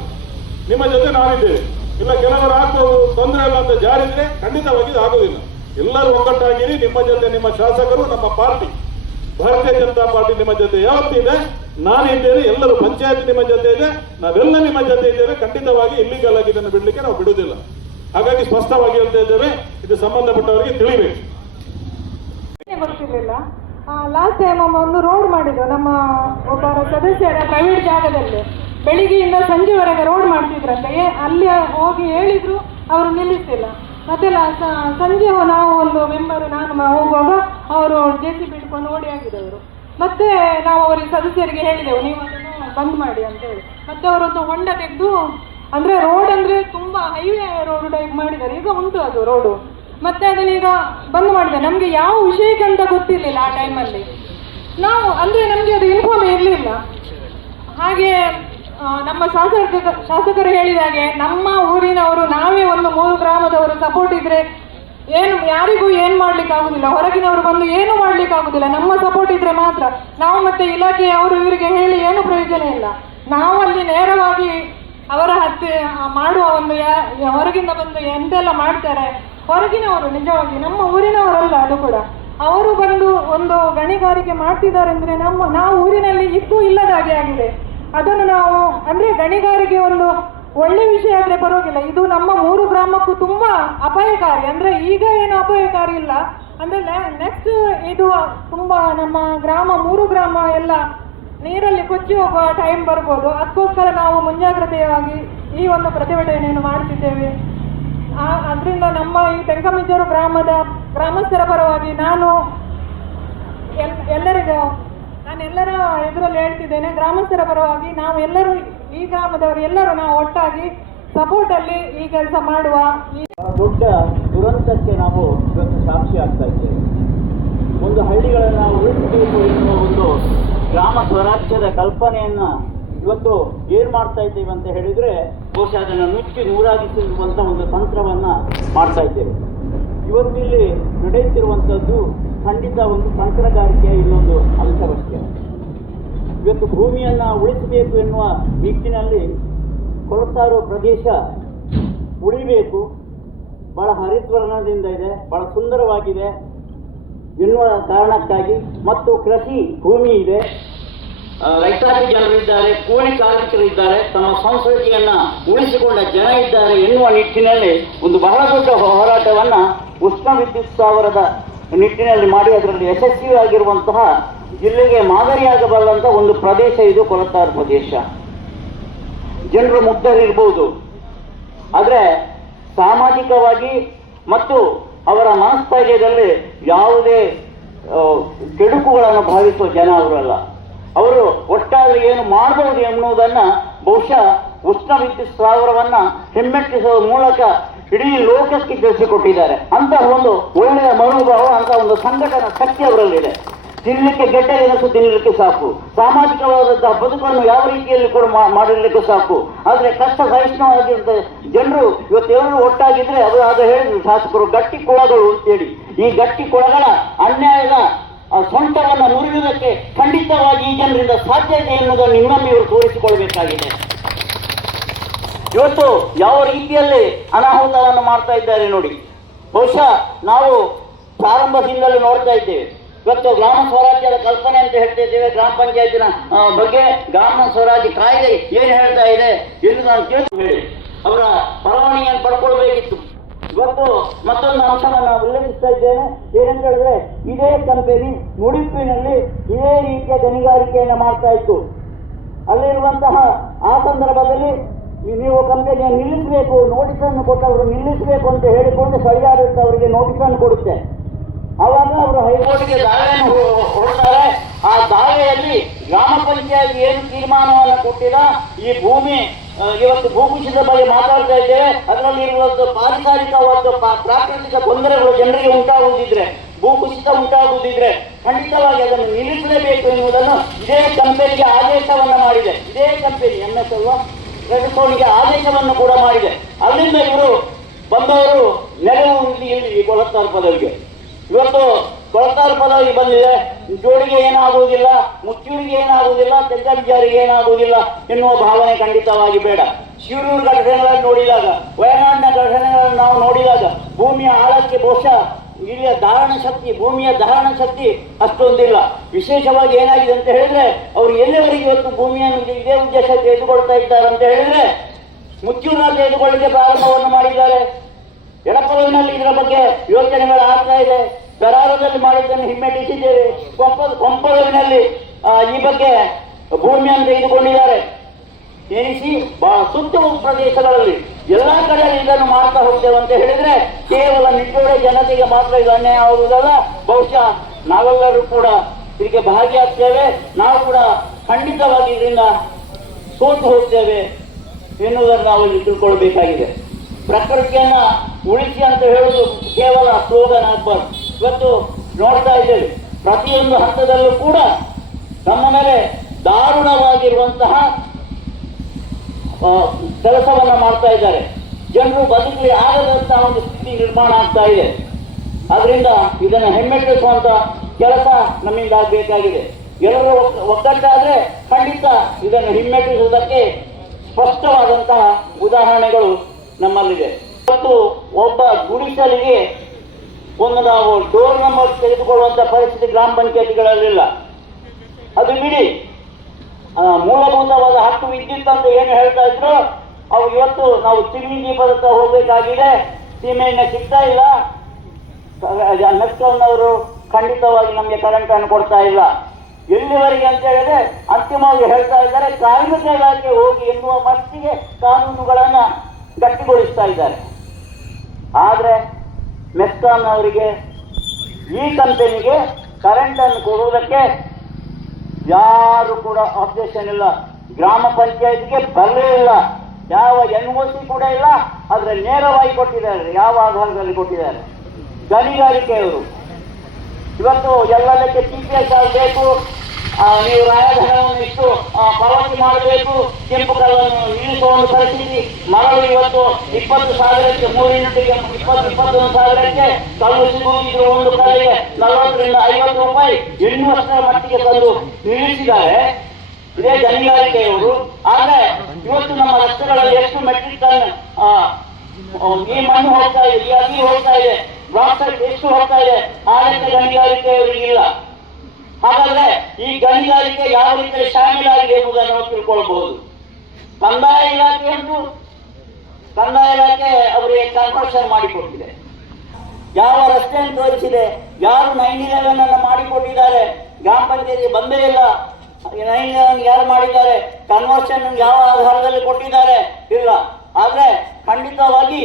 ನಿಮ್ಮ ಜೊತೆ ನಾವಿದ್ದೇವೆ. ಇಲ್ಲ ಕೆಲವರು ಆಗ್ಬೋದು, ತೊಂದರೆ ಇಲ್ಲ ಅಂತ ಜಾರಿದ್ರೆ ಖಂಡಿತವಾಗಿ ಆಗೋದಿಲ್ಲ. ಎಲ್ಲರೂ ಒಗ್ಗಟ್ಟಾಗಿರಿ. ನಿಮ್ಮ ಜೊತೆ ನಿಮ್ಮ ಶಾಸಕರು, ನಮ್ಮ ಪಾರ್ಟಿ ಭಾರತೀಯ ಜನತಾ ಪಾರ್ಟಿ ನಿಮ್ಮ ಜೊತೆ ಯಾವತ್ತಿದೆ, ನಾನಿದ್ದೇನೆ, ಎಲ್ಲರೂ ಪಂಚಾಯತ್ ನಿಮ್ಮ ಜೊತೆ ಇದೆ, ನಾವೆಲ್ಲ ನಿಮ್ಮ ಜೊತೆ ಇದ್ದೇವೆ. ಖಂಡಿತವಾಗಿ ಇಲ್ಲಿಗಲ್ ಆಗಿ ಇದನ್ನು ಬಿಡಲಿಕ್ಕೆ ನಾವು ಬಿಡುವುದಿಲ್ಲ. ಹಾಗಾಗಿ ಸ್ಪಷ್ಟವಾಗಿ ಹೇಳ್ತಾ ಇದ್ದೇವೆ, ಇದು ಸಂಬಂಧಪಟ್ಟವರಿಗೆ ತಿಳಿಬೇಕು. ಗೊತ್ತಿರಲಿಲ್ಲ. ಲಾಸ್ಟ್ ಟೈಮ್ ಒಂದು ರೋಡ್ ಮಾಡಿದ್ರು ನಮ್ಮ ಒಬ್ಬರ ಸದಸ್ಯರ ಪ್ರೈವೇಟ್ ಜಾಗದಲ್ಲಿ. ಬೆಳಿಗ್ಗೆಯಿಂದ ಸಂಜೆವರೆಗೆ ರೋಡ್ ಮಾಡ್ತಿದ್ರಂತೆ. ಅಲ್ಲಿ ಹೋಗಿ ಹೇಳಿದ್ರು, ಅವರು ನಿಲ್ಲಿಸ್ತಿಲ್ಲ. ಮತ್ತೆ ಸಂಜೆ ನಾವು ಒಂದು ಮೆಂಬರ್ ನಾನು ಹೋಗುವಾಗ ಅವರು JCB ಹಿಡ್ಕೊಂಡು ಓಡಿ ಆಗಿದ್ದವರು. ಮತ್ತೆ ನಾವು ಅವರಿಗೆ ಸದಸ್ಯರಿಗೆ ಹೇಳಿದೆವು, ನೀವು ಅದನ್ನು ಬಂದ್ ಮಾಡಿ ಅಂತ ಹೇಳಿ. ಮತ್ತೆ ಅವರೊಂದು ಹೊಂಡ ತೆಗೆದು, ಅಂದ್ರೆ ರೋಡ್ ಅಂದ್ರೆ ತುಂಬಾ ಹೈವೇ ರೋಡ್ ಟೈಪ್ ಮಾಡಿದ್ದಾರೆ. ಈಗ ಉಂಟು ಅದು ರೋಡು. ಮತ್ತೆ ಅದನ್ನೀಗ ಬಂದ್ ಮಾಡಿದೆ. ನಮ್ಗೆ ಯಾವ ವಿಷಯಕ್ಕಂತ ಗೊತ್ತಿರ್ಲಿಲ್ಲ ಆ ಟೈಮಲ್ಲಿ. ನಾವು ಅಂದ್ರೆ ನಮ್ಗೆ ಅದು ಇನ್ಫಾರ್ಮ್ ಇರಲಿಲ್ಲ. ಹಾಗೆ ನಮ್ಮ ಶಾಸಕರು ಹೇಳಿದ ಹಾಗೆ ನಮ್ಮ ಊರಿನವರು ನಾವೇ ಒಂದು 3 ಗ್ರಾಮದವರು ಸಪೋರ್ಟ್ ಇದ್ರೆ ಏನು ಯಾರಿಗೂ ಏನ್ ಮಾಡ್ಲಿಕ್ಕೆ ಆಗುದಿಲ್ಲ. ಹೊರಗಿನವರು ಬಂದು ಏನು ಮಾಡ್ಲಿಕ್ಕೆ ಆಗುದಿಲ್ಲ. ನಮ್ಮ ಸಪೋರ್ಟ್ ಇದ್ರೆ ಮಾತ್ರ. ನಾವು ಮತ್ತೆ ಇಲಾಖೆ ಅವರು ಇವರಿಗೆ ಹೇಳಿ ಏನು ಪ್ರಯೋಜನ ಇಲ್ಲ. ನಾವು ಅಲ್ಲಿ ನೇರವಾಗಿ ಅವರ ಹತ್ತಿರ ಮಾಡುವ ಒಂದು ಹೊರಗಿಂದ ಬಂದು ಎಂತೆಲ್ಲ ಮಾಡ್ತಾರೆ ಹೊರಗಿನವರು, ನಿಜವಾಗಿ ನಮ್ಮ ಊರಿನವರಲ್ಲ. ಅದು ಕೂಡ ಅವರು ಬಂದು ಒಂದು ಗಣಿಗಾರಿಕೆ ಮಾಡ್ತಿದ್ದಾರೆ ಅಂದ್ರೆ ನಾವು ಊರಿನಲ್ಲಿ ಇಷ್ಟು ಇಲ್ಲದ ಹಾಗೆ ಆಗಿದೆ. ಅದನ್ನು ನಾವು ಅಂದ್ರೆ ಗಣಿಗಾರಿಕೆ ಒಂದು ಒಳ್ಳೆ ವಿಷಯ ಆದ್ರೆ ಪರವಾಗಿಲ್ಲ. ಇದು ನಮ್ಮ 3 ಗ್ರಾಮಕ್ಕೂ ತುಂಬಾ ಅಪಾಯಕಾರಿ. ಅಂದ್ರೆ ಈಗ ಏನು ಅಪಾಯಕಾರಿ ಇಲ್ಲ, ಅಂದ್ರೆ ನೆಕ್ಸ್ಟ್ ಇದು ತುಂಬಾ ನಮ್ಮ ಗ್ರಾಮ 3 ಗ್ರಾಮ ಎಲ್ಲ ನೀರಲ್ಲಿ ಕೊಚ್ಚಿ ಹೋಗುವ ಟೈಮ್ ಬರ್ಬೋದು. ಅದಕ್ಕೋಸ್ಕರ ನಾವು ಮುಂಜಾಗ್ರತೆಯಾಗಿ ಈ ಒಂದು ಪ್ರತಿಭಟನೆಯನ್ನು ಮಾಡುತ್ತಿದ್ದೇವೆ. ಅದರಿಂದ ನಮ್ಮ ಈ ತೆಂಕಮಿಜೂರು ಗ್ರಾಮದ ಗ್ರಾಮಸ್ಥರ ಪರವಾಗಿ ನಾನು ಎಲ್ಲರ ಎದುರಲ್ಲಿ ಹೇಳ್ತಿದ್ದೇನೆ. ಗ್ರಾಮಸ್ಥರ ಪರವಾಗಿ ನಾವು ಎಲ್ಲರೂ, ಈ ಗ್ರಾಮದವರು ಎಲ್ಲರೂ ನಾವು ಒಟ್ಟಾಗಿ ಸಪೋರ್ಟ್ ಅಲ್ಲಿ ಈ ಕೆಲಸ ಮಾಡುವ. ದೊಡ್ಡ ದುರಂತಕ್ಕೆ ನಾವು ಇವತ್ತು ಸಾಕ್ಷಿ ಆಗ್ತಾ ಇದ್ದೇವೆ. ಒಂದು ಹಳ್ಳಿಗಳನ್ನು ನಾವು ಉಳಿಸಬೇಕು ಎನ್ನುವ ಒಂದು ಗ್ರಾಮ ಸ್ವರಾಜ್ಯದ ಕಲ್ಪನೆಯನ್ನ ಇವತ್ತು ಏನ್ ಮಾಡ್ತಾ ಇದ್ದೇವೆ ಅಂತ ಹೇಳಿದ್ರೆ, ಬಹುಶಃ ಅದನ್ನು ನುಚ್ಚಿ ನೂರಾಗಿಸುವಂತ ಒಂದು ತಂತ್ರವನ್ನ ಮಾಡ್ತಾ ಇದ್ದೇವೆ. ಇವತ್ತಿಲ್ಲಿ ನಡೆಯುತ್ತಿರುವಂತದ್ದು ಖಂಡಿತ ಒಂದು ತಂತ್ರಗಾರಿಕೆಯ ಇನ್ನೊಂದು ಅಂಶವಷ್ಟೇ. ಇವತ್ತು ಭೂಮಿಯನ್ನ ಉಳಿಸಬೇಕು ಎನ್ನುವ ನಿಟ್ಟಿನಲ್ಲಿ ಕೊರತಾ ಇರುವ ಪ್ರದೇಶ ಉಳಿಬೇಕು, ಬಹಳ ಹರಿದ್ವರ್ಣದಿಂದ ಇದೆ, ಬಹಳ ಸುಂದರವಾಗಿದೆ ಎನ್ನುವ ಕಾರಣಕ್ಕಾಗಿ, ಮತ್ತು ಕೃಷಿ ಭೂಮಿ ಇದೆ, ರೈತಾಪಿ ಜನರಿದ್ದಾರೆ, ಕೂಲಿ ಕಾರ್ಮಿಕರಿದ್ದಾರೆ, ತಮ್ಮ ಸಂಸ್ಕೃತಿಯನ್ನ ಉಳಿಸಿಕೊಂಡ ಜನ ಇದ್ದಾರೆ ಎನ್ನುವ ನಿಟ್ಟಿನಲ್ಲಿ ಒಂದು ಬಹಳ ದೊಡ್ಡ ಹೋರಾಟವನ್ನ ಉಷ್ಣ ವಿದ್ಯುತ್ ಸ್ಥಾವರದ ನಿಟ್ಟಿನಲ್ಲಿ ಮಾಡಿ ಅದರಲ್ಲಿ ಯಶಸ್ವಿಯಾಗಿರುವಂತಹ ಜಿಲ್ಲೆಗೆ ಮಾದರಿಯಾಗಬಲ್ಲಂತ ಒಂದು ಪ್ರದೇಶ ಇದು ಕೊರತಾರ್ ಪ್ರದೇಶ. ಜನರು ಮುಗ್ಧರಿರ್ಬೋದು, ಆದರೆ ಸಾಮಾಜಿಕವಾಗಿ ಮತ್ತು ಅವರ ಮನಸ್ಥೈರ್ಯದಲ್ಲಿ ಯಾವುದೇ ಕೆಡುಕುಗಳನ್ನು ಭಾವಿಸುವ ಜನ ಅವರಲ್ಲ. ಅವರು ಒಟ್ಟಾಗಿ ಏನು ಮಾಡಬಹುದು ಎನ್ನುವುದನ್ನ ಬಹುಶಃ ಉಷ್ಣ ವಿದ್ಯುತ್ ಸ್ಥಾವರವನ್ನ ಹಿಮ್ಮೆಟ್ಟಿಸುವ ಮೂಲಕ ಇಡೀ ಲೋಕಕ್ಕೆ ತಿಳಿಸಿಕೊಟ್ಟಿದ್ದಾರೆ. ಅಂತಹ ಒಂದು ಒಳ್ಳೆಯ ಮನೋಭಾವ, ಅಂತ ಒಂದು ಸಂಘಟನಾ ಶಕ್ತಿ ಅವರಲ್ಲಿದೆ. ತಿನ್ನಲಿಕ್ಕೆ ಗೆಡ್ಡೆ ಗೆಣಸು ತಿನ್ನಲಿಕ್ಕೆ ಸಾಕು, ಸಾಮಾಜಿಕವಾದಂತಹ ಬದುಕನ್ನು ಯಾವ ರೀತಿಯಲ್ಲಿ ಕೂಡ ಮಾಡಿರ್ಲಿಕ್ಕೆ ಸಾಕು. ಆದ್ರೆ ಕಷ್ಟ ಸಹಿಷ್ಣುವಾಗಿರುವಂತಹ ಜನರು ಇವತ್ತೆಲ್ಲರೂ ಒಟ್ಟಾಗಿದ್ರೆ ಅದು ಹೇಳಿದ್ರು ಶಾಸಕರು, ಗಟ್ಟಿ ಕುಳಗಳು ಅಂತೇಳಿ. ಈ ಗಟ್ಟಿ ಕುಳಗಳ ಅನ್ಯಾಯದ ಸೊಂಟವನ್ನು ಮುರಿಯುವುದಕ್ಕೆ ಖಂಡಿತವಾಗಿ ಈ ಜನರಿಂದ ಸಾಧ್ಯ ಇದೆ ಎನ್ನುವುದನ್ನು ಇನ್ನೊಮ್ಮೆ ಇವರು ತೋರಿಸಿಕೊಳ್ಬೇಕಾಗಿದೆ. ಇವತ್ತು ಯಾವ ರೀತಿಯಲ್ಲಿ ಅನಾಹುತವನ್ನು ಮಾಡ್ತಾ ಇದ್ದಾರೆ ನೋಡಿ. ಬಹುಶಃ ನಾವು ಪ್ರಾರಂಭದಿಂದಲೂ ನೋಡ್ತಾ ಇದ್ದೇವೆ. ಇವತ್ತು ಗ್ರಾಮ ಸ್ವರಾಜ್ಯದ ಕಲ್ಪನೆ ಅಂತ ಹೇಳ್ತಾ ಇದ್ದೇವೆ. ಗ್ರಾಮ ಪಂಚಾಯತಿನ ಬಗ್ಗೆ ಗ್ರಾಮ ಸ್ವರಾಜ್ಯ ಕಾಯ್ದೆ ಏನು ಹೇಳ್ತಾ ಇದೆ ಎಂದು ನಾನು ಹೇಳಿ ಅವರ ಪರವಾನಗಿಯನ್ನು ಪಡ್ಕೊಳ್ಬೇಕಿತ್ತು. ಇವತ್ತು ಮತ್ತೊಂದು ಅಂಶವನ್ನು ಉಲ್ಲೇಖಿಸ್ತಾ ಇದ್ದೇನೆ. ಏನಂತ ಹೇಳಿದ್ರೆ, ಇದೇ ಕಂಪನಿ ಉಡುಪಿನಲ್ಲಿ ಇದೇ ರೀತಿಯ ಗಣಿಗಾರಿಕೆಯನ್ನು ಮಾಡ್ತಾ ಇತ್ತು. ಅಲ್ಲಿರುವಂತಹ ಆ ಸಂದರ್ಭದಲ್ಲಿ ನೀವು ಕಂಪನಿಯನ್ನು ನಿಲ್ಲಿಸಬೇಕು, ನೋಟಿಸನ್ನು ಕೊಟ್ಟು ಅವರು ನಿಲ್ಲಿಸಬೇಕು ಅಂತ ಹೇಳಿಕೊಂಡು ಸ್ಥಳೀಯಾಡಳಿತ ಅವರಿಗೆ ನೋಟಿಸನ್ನು ಕೊಡುತ್ತೆ. ಆವಾಗ ಅವರು ಹೈಕೋರ್ಟ್ಗೆ ದಾವೆಯನ್ನು ಹೊರಡ್ತಾರೆ. ಆ ದಾವೆಯಲ್ಲಿ ಗ್ರಾಮ ಪಂಚಾಯತ್ ಏನು ತೀರ್ಮಾನವನ್ನು ಕೊಟ್ಟಿಲ್ಲ, ಈ ಭೂಮಿ ಇವತ್ತು ಭೂಕುಸಿತದ ಬಗ್ಗೆ ಮಾತಾಡ್ತಾ ಇದ್ದೇವೆ, ಅದರಲ್ಲಿ ಇರುವಂತಹ ಪಾರಿವಾರಿಕವಾದ ಪ್ರಾಕೃತಿಕ ತೊಂದರೆಗಳು ಜನರಿಗೆ ಉಂಟಾಗುವುದಿದ್ರೆ, ಭೂಕುಸಿತ ಉಂಟಾಗುವುದಿದ್ರೆ ಖಂಡಿತವಾಗಿ ಅದನ್ನು ನಿಲ್ಲಿಸಲೇಬೇಕು ಎನ್ನುವುದನ್ನು ಇದೇ ಕಂಪನಿಗೆ ಆದೇಶವನ್ನು ಮಾಡಿದೆ. ಇದೇ ಕಂಪನಿ MSಗೆ ಆದೇಶವನ್ನು ಕೂಡ ಮಾಡಿದೆ. ಅಲ್ಲಿಂದ ಇವರು ಬಂದವರು ನೆರವು ಇಲ್ಲಿ ಕೊಳತ್ತಾರ್ ಪದವಿಗೆ. ಇವತ್ತು ಕೊಳತ್ತಾರ್ ಪದವಿ ಬಂದಿದೆ. ಜೋಡಿಗೆ ಏನಾಗುವುದಿಲ್ಲ, ಮುಚ್ಚೂರಿಗೆ ಏನಾಗುವುದಿಲ್ಲ, ತೆಂಕಮಿಜಾರಿಗೆ ಏನಾಗುವುದಿಲ್ಲ ಎನ್ನುವ ಭಾವನೆ ಖಂಡಿತವಾಗಿ ಬೇಡ. ಶಿವೂರು ಘಟನೆಗಳನ್ನು ನೋಡಿದಾಗ, ವಯನಾಡಿನ ಘಟನೆಗಳನ್ನು ನಾವು ನೋಡಿದಾಗ ಭೂಮಿಯ ಆಳಕ್ಕೆ ಬಹುಶಃ ಇಲ್ಲಿಯ ಧಾರಣ ಶಕ್ತಿ, ಭೂಮಿಯ ಧಾರಣ ಶಕ್ತಿ ಅಷ್ಟೊಂದಿಲ್ಲ. ವಿಶೇಷವಾಗಿ ಏನಾಗಿದೆ ಅಂತ ಹೇಳಿದ್ರೆ, ಅವರು ಎಲ್ಲಿವರೆಗೆ ಇವತ್ತು ಭೂಮಿಯನ್ನು ಇದೇ ಉದ್ದೇಶ ತೆಗೆದುಕೊಳ್ತಾ ಇದ್ದಾರೆ ಅಂತ ಹೇಳಿದ್ರೆ, ಮುಚ್ಚೂರನ್ನ ತೆಗೆದುಕೊಳ್ಳಿಕ್ಕೆ ಪ್ರಾರಂಭವನ್ನು ಮಾಡಿದ್ದಾರೆ. ಎಡಪಲವಿನಲ್ಲಿ ಇದರ ಬಗ್ಗೆ ಯೋಚನೆಗಳು ಆಗ್ತಾ ಇದೆ. ಕರಾರದಲ್ಲಿ ಮಾಡಿದ್ದನ್ನು ಹಿಮ್ಮೆಟ್ಟಿಸಿದ್ದೇವೆ. ಕೊಂಪಲವಿನಲ್ಲಿ ಈ ಬಗ್ಗೆ ಭೂಮಿಯನ್ನು ತೆಗೆದುಕೊಂಡಿದ್ದಾರೆ. ಎನಿಸಿ ಬಹಳ ಸುತ್ತಮುತ್ತ ಪ್ರದೇಶಗಳಲ್ಲಿ ಎಲ್ಲಾ ಕಡೆಯಲ್ಲಿ ಇದನ್ನು ಮಾಡ್ತಾ ಹೋಗ್ತೇವೆ ಅಂತ ಹೇಳಿದ್ರೆ, ಕೇವಲ ನಿಟ್ಟೋಡೆ ಜನತೆಗೆ ಮಾತ್ರ ಇದು ಅನ್ಯಾಯ ಆಗುವುದಲ್ಲ, ಬಹುಶಃ ನಾವೆಲ್ಲರೂ ಕೂಡ ಇದಕ್ಕೆ ಭಾಗಿಯಾಗ್ತೇವೆ. ನಾವು ಕೂಡ ಖಂಡಿತವಾಗಿ ಇದರಿಂದ ಸೋತು ಹೋಗ್ತೇವೆ ಎನ್ನುವುದನ್ನು ನಾವು ಇಲ್ಲಿ ತಿಳ್ಕೊಳ್ಬೇಕಾಗಿದೆ. ಪ್ರಕೃತಿಯನ್ನ ಉಳಿಸಿ ಅಂತ ಹೇಳುವುದು ಕೇವಲ ಸ್ಲೋಗನ್ ಆಗ್ಬಾರ್ದು. ಇವತ್ತು ನೋಡ್ತಾ ಇದ್ದೇವೆ, ಪ್ರತಿಯೊಂದು ಹಂತದಲ್ಲೂ ಕೂಡ ನಮ್ಮ ಮೇಲೆ ದಾರುಣವಾಗಿರುವಂತಹ ಕೆಲಸವನ್ನ ಮಾಡ್ತಾ ಇದ್ದಾರೆ. ಜನರು ಬದುಕಿ ಆಗದಂತಹ ಒಂದು ಸ್ಥಿತಿ ನಿರ್ಮಾಣ ಆಗ್ತಾ ಇದೆ. ಆದ್ರಿಂದ ಇದನ್ನು ಹೆಮ್ಮೆಟ್ಟಿಸುವಂತ ಕೆಲಸ ನಮ್ಮಿಂದ ಆಗಬೇಕಾಗಿದೆ. ಎಲ್ಲರೂ ಒಗ್ಗಟ್ಟಾದ್ರೆ ಖಂಡಿತ ಇದನ್ನು ಹಿಮ್ಮೆಟ್ಟಿಸುವುದಕ್ಕೆ ಸ್ಪಷ್ಟವಾದಂತಹ ಉದಾಹರಣೆಗಳು ನಮ್ಮಲ್ಲಿದೆ. ಇವತ್ತು ಒಬ್ಬ ಗುಡಿಸಲಿಗೆ ಒಂದು ನಾವು ಡೋರ್ ನಂಬರ್ ತೆಗೆದುಕೊಳ್ಳುವಂತ ಪರಿಸ್ಥಿತಿ ಗ್ರಾಮ ಪಂಚಾಯತಿಗಳಲ್ಲಿಲ್ಲ. ಅದು ಬಿಡಿ, ಮೂಲಭೂತವಾದ ಹಕ್ಕು ವಿದ್ಯುತ್ ಅಂತ ಏನು ಹೇಳ್ತಾ ಇದ್ರು, ಅವು ಇವತ್ತು ನಾವು ಚಿಮ್ನಿ ದೀಪದತ್ತ ಹೋಗಬೇಕಾಗಿದೆ. ಸೀಮೆಎಣ್ಣೆ ಸಿಗ್ತಾ ಇಲ್ಲ. ನೆಸ್ಕಾಂನವರು ಖಂಡಿತವಾಗಿ ನಮಗೆ ಕರೆಂಟ್ ಅನ್ನು ಕೊಡ್ತಾ ಇಲ್ಲ. ಎಲ್ಲಿವರೆಗೆ ಅಂತ ಹೇಳಿದ್ರೆ ಅಂತಿಮವಾಗಿ ಹೇಳ್ತಾ ಇದ್ದಾರೆ, ಕಾರ್ಮಿಕ ಇಲಾಖೆ ಹೋಗಿ ಎನ್ನುವ ಮಟ್ಟಿಗೆ ಕಾನೂನುಗಳನ್ನ ಗಟ್ಟಿಗೊಳಿಸ್ತಾ ಇದ್ದಾರೆ. ಆದ್ರೆ ಮೆಸ್ಕಾಂನವರಿಗೆ, ಈ ಕಂಪನಿಗೆ ಕರೆಂಟ್ ಅನ್ನು ಕೊಡುವುದಕ್ಕೆ ಯಾರು ಕೂಡ ಅಬ್ಜೆಕ್ಷನ್ ಇಲ್ಲ. ಗ್ರಾಮ ಪಂಚಾಯತ್ಗೆ ಬರಲೇ ಇಲ್ಲ. ಯಾವ NOC ಕೂಡ ಇಲ್ಲ. ಆದ್ರೆ ನೇರವಾಗಿ ಕೊಟ್ಟಿದ್ದಾರೆ. ಯಾವ ಆಧಾರದಲ್ಲಿ ಕೊಟ್ಟಿದ್ದಾರೆ? ಗಣಿಗಾರಿಕೆಯವರು ಇವತ್ತು ಎಲ್ಲದಕ್ಕೆ TPS ಆಗಬೇಕು, ನೀವು ರಾಯಧನವನ್ನು ಇಷ್ಟು ಪಾವತಿ ಮಾಡಬೇಕು, ಕೆಂಪು ಕಲ್ಲನ್ನು ನಿಲ್ಲಿಸುವ ಒಂದು ಪರಿಸ್ಥಿತಿ. ಮರಳು ಇವತ್ತು 20,000ಕ್ಕೆ 3 ಯೂನಿಟ್ಗೆ 21,000ಕ್ಕೆ ಕಲ್ಲು ಸಿಗುತ್ತಿರುವ ಒಂದು ಕಲ್ಲಿಗೆ 40 ರಿಂದ 50 ರೂಪಾಯಿ ಎನ್ನುವಷ್ಟರ ಮಟ್ಟಿಗೆ ತಂದು ನಿಲ್ಲಿಸಿದ್ದಾರೆ. ಇದೇ ಗಣಿಗಾರಿಕೆಯವರು. ಆದ್ರೆ ಇವತ್ತು ನಮ್ಮ ರಸ್ತೆಗಳಲ್ಲಿ ಎಷ್ಟು ಮೆಟ್ರಿಕ್ ಟನ್ ಈ ಮಣ್ಣು ಹೋಗ್ತಾ ಇದೆ, ಈ ಅಗಿ ಹೋಗ್ತಾ ಇದೆ, ಬ್ಲಾಕ್ಸೈಡ್ ಎಷ್ಟು ಹೋಗ್ತಾ ಇದೆ, ಆ ರೀತಿ ಗಣಿಗಾರಿಕೆಯವರಿಗೆ ಇಲ್ಲ. ಹಾಗಾದ್ರೆ ಈ ಗಣಿಗಾರಿಕೆ ಯಾವ ರೀತಿ ಶಾಮೀಲಾಗಿದೆ ಎಂಬುದನ್ನು ನಾವು ತಿಳ್ಕೊಳ್ಬಹುದು. ಕಂದಾಯ ಇಲಾಖೆ ಅವರಿಗೆ ಕನ್ವರ್ಷನ್ ಮಾಡಿಕೊಟ್ಟಿದೆ. ಯಾವ ರಸ್ತೆಯನ್ನು ತೋರಿಸಿದೆ, ಯಾರು 9/11 ಅನ್ನು ಮಾಡಿಕೊಟ್ಟಿದ್ದಾರೆ, ಗ್ರಾಮ ಪಂಚಾಯತಿ ಬಂದೇ ಇಲ್ಲ. 9/11 ಯಾರು ಮಾಡಿದ್ದಾರೆ, ಕನ್ವರ್ಷನ್ ಯಾವ ಆಧಾರದಲ್ಲಿ ಕೊಟ್ಟಿದ್ದಾರೆ, ಇಲ್ಲ. ಆದ್ರೆ ಖಂಡಿತವಾಗಿ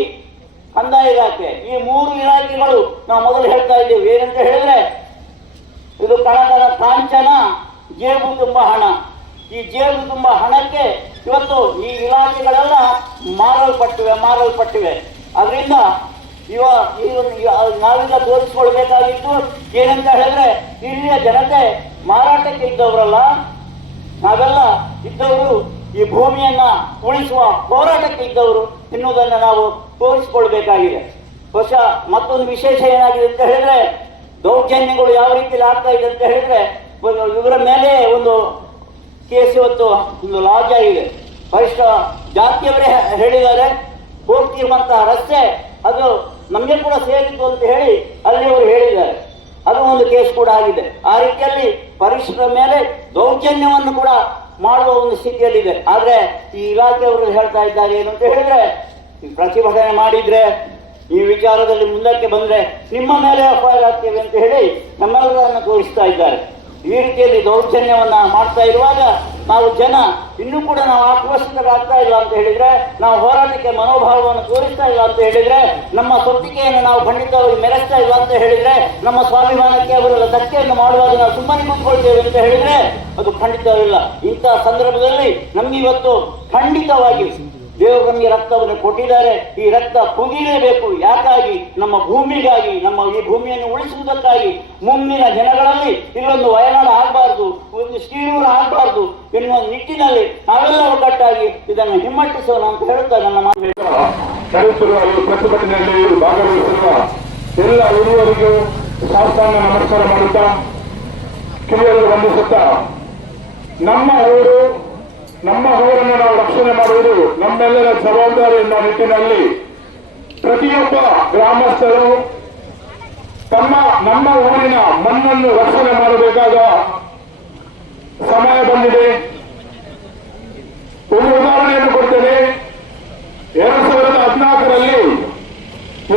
ಕಂದಾಯ ಇಲಾಖೆ, ಈ 3 ಇಲಾಖೆಗಳು ನಾವು ಮೊದಲು ಹೇಳ್ತಾ ಇದ್ದೇವೆ. ಏನಂತ ಹೇಳಿದ್ರೆ, ಇದು ಕಣಕನ ಕಾಂಚನ, ಜೇಬು ತುಂಬ ಹಣ. ಈ ಜೇಬು ತುಂಬ ಹಣಕ್ಕೆ ಇವತ್ತು ಈ ಇಲಾಖೆಗಳೆಲ್ಲ ಮಾರಲ್ಪಟ್ಟಿವೆ. ಅದರಿಂದ ನಾವೀಗ ತೋರಿಸ್ಕೊಳ್ಬೇಕಾಗಿತ್ತು ಏನಂತ ಹೇಳಿದ್ರೆ, ಇಲ್ಲಿಯ ಜನತೆ ಮಾರಾಟಕ್ಕೆ ಇದ್ದವರಲ್ಲ, ನಾವೆಲ್ಲ ಇದ್ದವರು ಈ ಭೂಮಿಯನ್ನ ಉಳಿಸುವ ಹೋರಾಟಕ್ಕೆ ಇದ್ದವರು ಎನ್ನುವುದನ್ನು ನಾವು ತೋರಿಸಿಕೊಳ್ಬೇಕಾಗಿದೆ. ಬಹುಶಃ ಮತ್ತೊಂದು ವಿಶೇಷ ಏನಾಗಿದೆ ಅಂತ ಹೇಳಿದ್ರೆ, ದೌರ್ಜನ್ಯಗಳು ಯಾವ ರೀತಿಯಲ್ಲಿ ಆಗ್ತಾ ಇದೆ ಅಂತ ಹೇಳಿದ್ರೆ, ಇವರ ಮೇಲೆ ಒಂದು ಕೇಸ್ ಇವತ್ತು ಒಂದು ಲಾಜ್ ಆಗಿದೆ. ವರಿಷ್ಠ ಜಾತಿಯವರೇ ಹೇಳಿದ್ದಾರೆ, ಹೋಗ್ತಿರುವಂತಹ ರಸ್ತೆ ಅದು ನಮಗೆ ಕೂಡ ಸೇರಿತ್ತು ಅಂತ ಹೇಳಿ ಅಲ್ಲಿ ಅವರು ಹೇಳಿದ್ದಾರೆ. ಅದು ಒಂದು ಕೇಸ್ ಕೂಡ ಆಗಿದೆ. ಆ ರೀತಿಯಲ್ಲಿ ವರಿಷ್ಠರ ಮೇಲೆ ದೌರ್ಜನ್ಯವನ್ನು ಕೂಡ ಮಾಡುವ ಒಂದು ಸ್ಥಿತಿಯಲ್ಲಿದೆ. ಆದ್ರೆ ಈ ಇಲಾಖೆಯವರು ಹೇಳ್ತಾ ಇದ್ದಾರೆ ಏನು ಅಂತ ಹೇಳಿದ್ರೆ, ಪ್ರತಿಭಟನೆ ಮಾಡಿದ್ರೆ, ಈ ವಿಚಾರದಲ್ಲಿ ಮುಂದಕ್ಕೆ ಬಂದ್ರೆ ನಿಮ್ಮ ಮೇಲೆ ಅಪಾಯ ಆಗ್ತೇವೆ ಅಂತ ಹೇಳಿ ನಮ್ಮೆಲ್ಲರನ್ನು ತೋರಿಸ್ತಾ ಇದ್ದಾರೆ. ಈ ರೀತಿಯಲ್ಲಿ ದೌರ್ಜನ್ಯವನ್ನ ಮಾಡ್ತಾ ಇರುವಾಗ ನಾವು ಜನ ಇನ್ನೂ ಕೂಡ ನಾವು ಆಕ್ರೋಶಿತರಾಗ್ತಾ ಇಲ್ಲ ಅಂತ ಹೇಳಿದ್ರೆ, ನಾವು ಹೋರಾಟಕ್ಕೆ ಮನೋಭಾವವನ್ನು ತೋರಿಸ್ತಾ ಇಲ್ಲ ಅಂತ ಹೇಳಿದ್ರೆ, ನಮ್ಮ ಸೊತ್ತಿಗೆಯನ್ನು ನಾವು ಖಂಡಿತವಾಗಿ ಮೆರೆಸ್ತಾ ಇಲ್ಲ ಅಂತ ಹೇಳಿದ್ರೆ, ನಮ್ಮ ಸ್ವಾಭಿಮಾನಕ್ಕೆ ಅವರೆಲ್ಲ ಧಕ್ಕೆಯನ್ನು ಮಾಡುವಾಗ ನಾವು ಸುಮ್ಮನೆ ಕೂತ್ಕೊಳ್ತೇವೆ ಅಂತ ಹೇಳಿದ್ರೆ ಅದು ಖಂಡಿತವಿಲ್ಲ. ಇಂತಹ ಸಂದರ್ಭದಲ್ಲಿ ನಮ್ಗೆ ಇವತ್ತು ಖಂಡಿತವಾಗಿ ದೇವರು ನಮಗೆ ರಕ್ತವನ್ನು ಕೊಟ್ಟಿದ್ದಾರೆ. ಈ ರಕ್ತ ಕುದಿಲೇಬೇಕು. ಯಾಕಾಗಿ? ನಮ್ಮ ಭೂಮಿಗಾಗಿ, ನಮ್ಮ ಈ ಭೂಮಿಯನ್ನು ಉಳಿಸುವುದಕ್ಕಾಗಿ. ಮುಂದಿನ ದಿನಗಳಲ್ಲಿ ಇಲ್ಲೊಂದು ವಯನಾಡು ಆಗಬಾರ್ದು, ಒಂದು ಶ್ರೀನೂರು ಆಗಬಾರ್ದು ಎನ್ನುವ ನಿಟ್ಟಿನಲ್ಲಿ ನಾವೆಲ್ಲ ಒಗ್ಗಟ್ಟಾಗಿ ಇದನ್ನು ಹಿಮ್ಮೆಟ್ಟಿಸೋಣ ಅಂತ ಹೇಳ್ತಾ ನನ್ನ ಮಾತು ನಡೆಯುತ್ತಿರುವ ಈ ಪ್ರತಿಭಟನೆಯಲ್ಲಿ ಭಾಗವಹಿಸಿರುವ ಎಲ್ಲ ಹಿರಿಯರಿಗೂ ಸಾಷ್ಟಾಂಗ ನಮಸ್ಕಾರ ಮಾಡುತ್ತಾ, ಕಿರಿಯರು ವಂದಿಸುತ್ತಾ, ನಮ್ಮ ಊರನ್ನು ನಾವು ರಕ್ಷಣೆ ಮಾಡುವುದು ನಮ್ಮೆಲ್ಲರ ಜವಾಬ್ದಾರಿ ಎನ್ನುವ ನಿಟ್ಟಿನಲ್ಲಿ ಪ್ರತಿಯೊಬ್ಬ ಗ್ರಾಮಸ್ಥರು ನಮ್ಮ ಊರಿನ ಮಣ್ಣನ್ನು ರಕ್ಷಣೆ ಮಾಡಬೇಕಾದ ಸಮಯ ಬಂದಿದೆ. ಒಂದು ಉದಾಹರಣೆಯನ್ನು ಕೊಡ್ತೇನೆ. 2014ರಲ್ಲಿ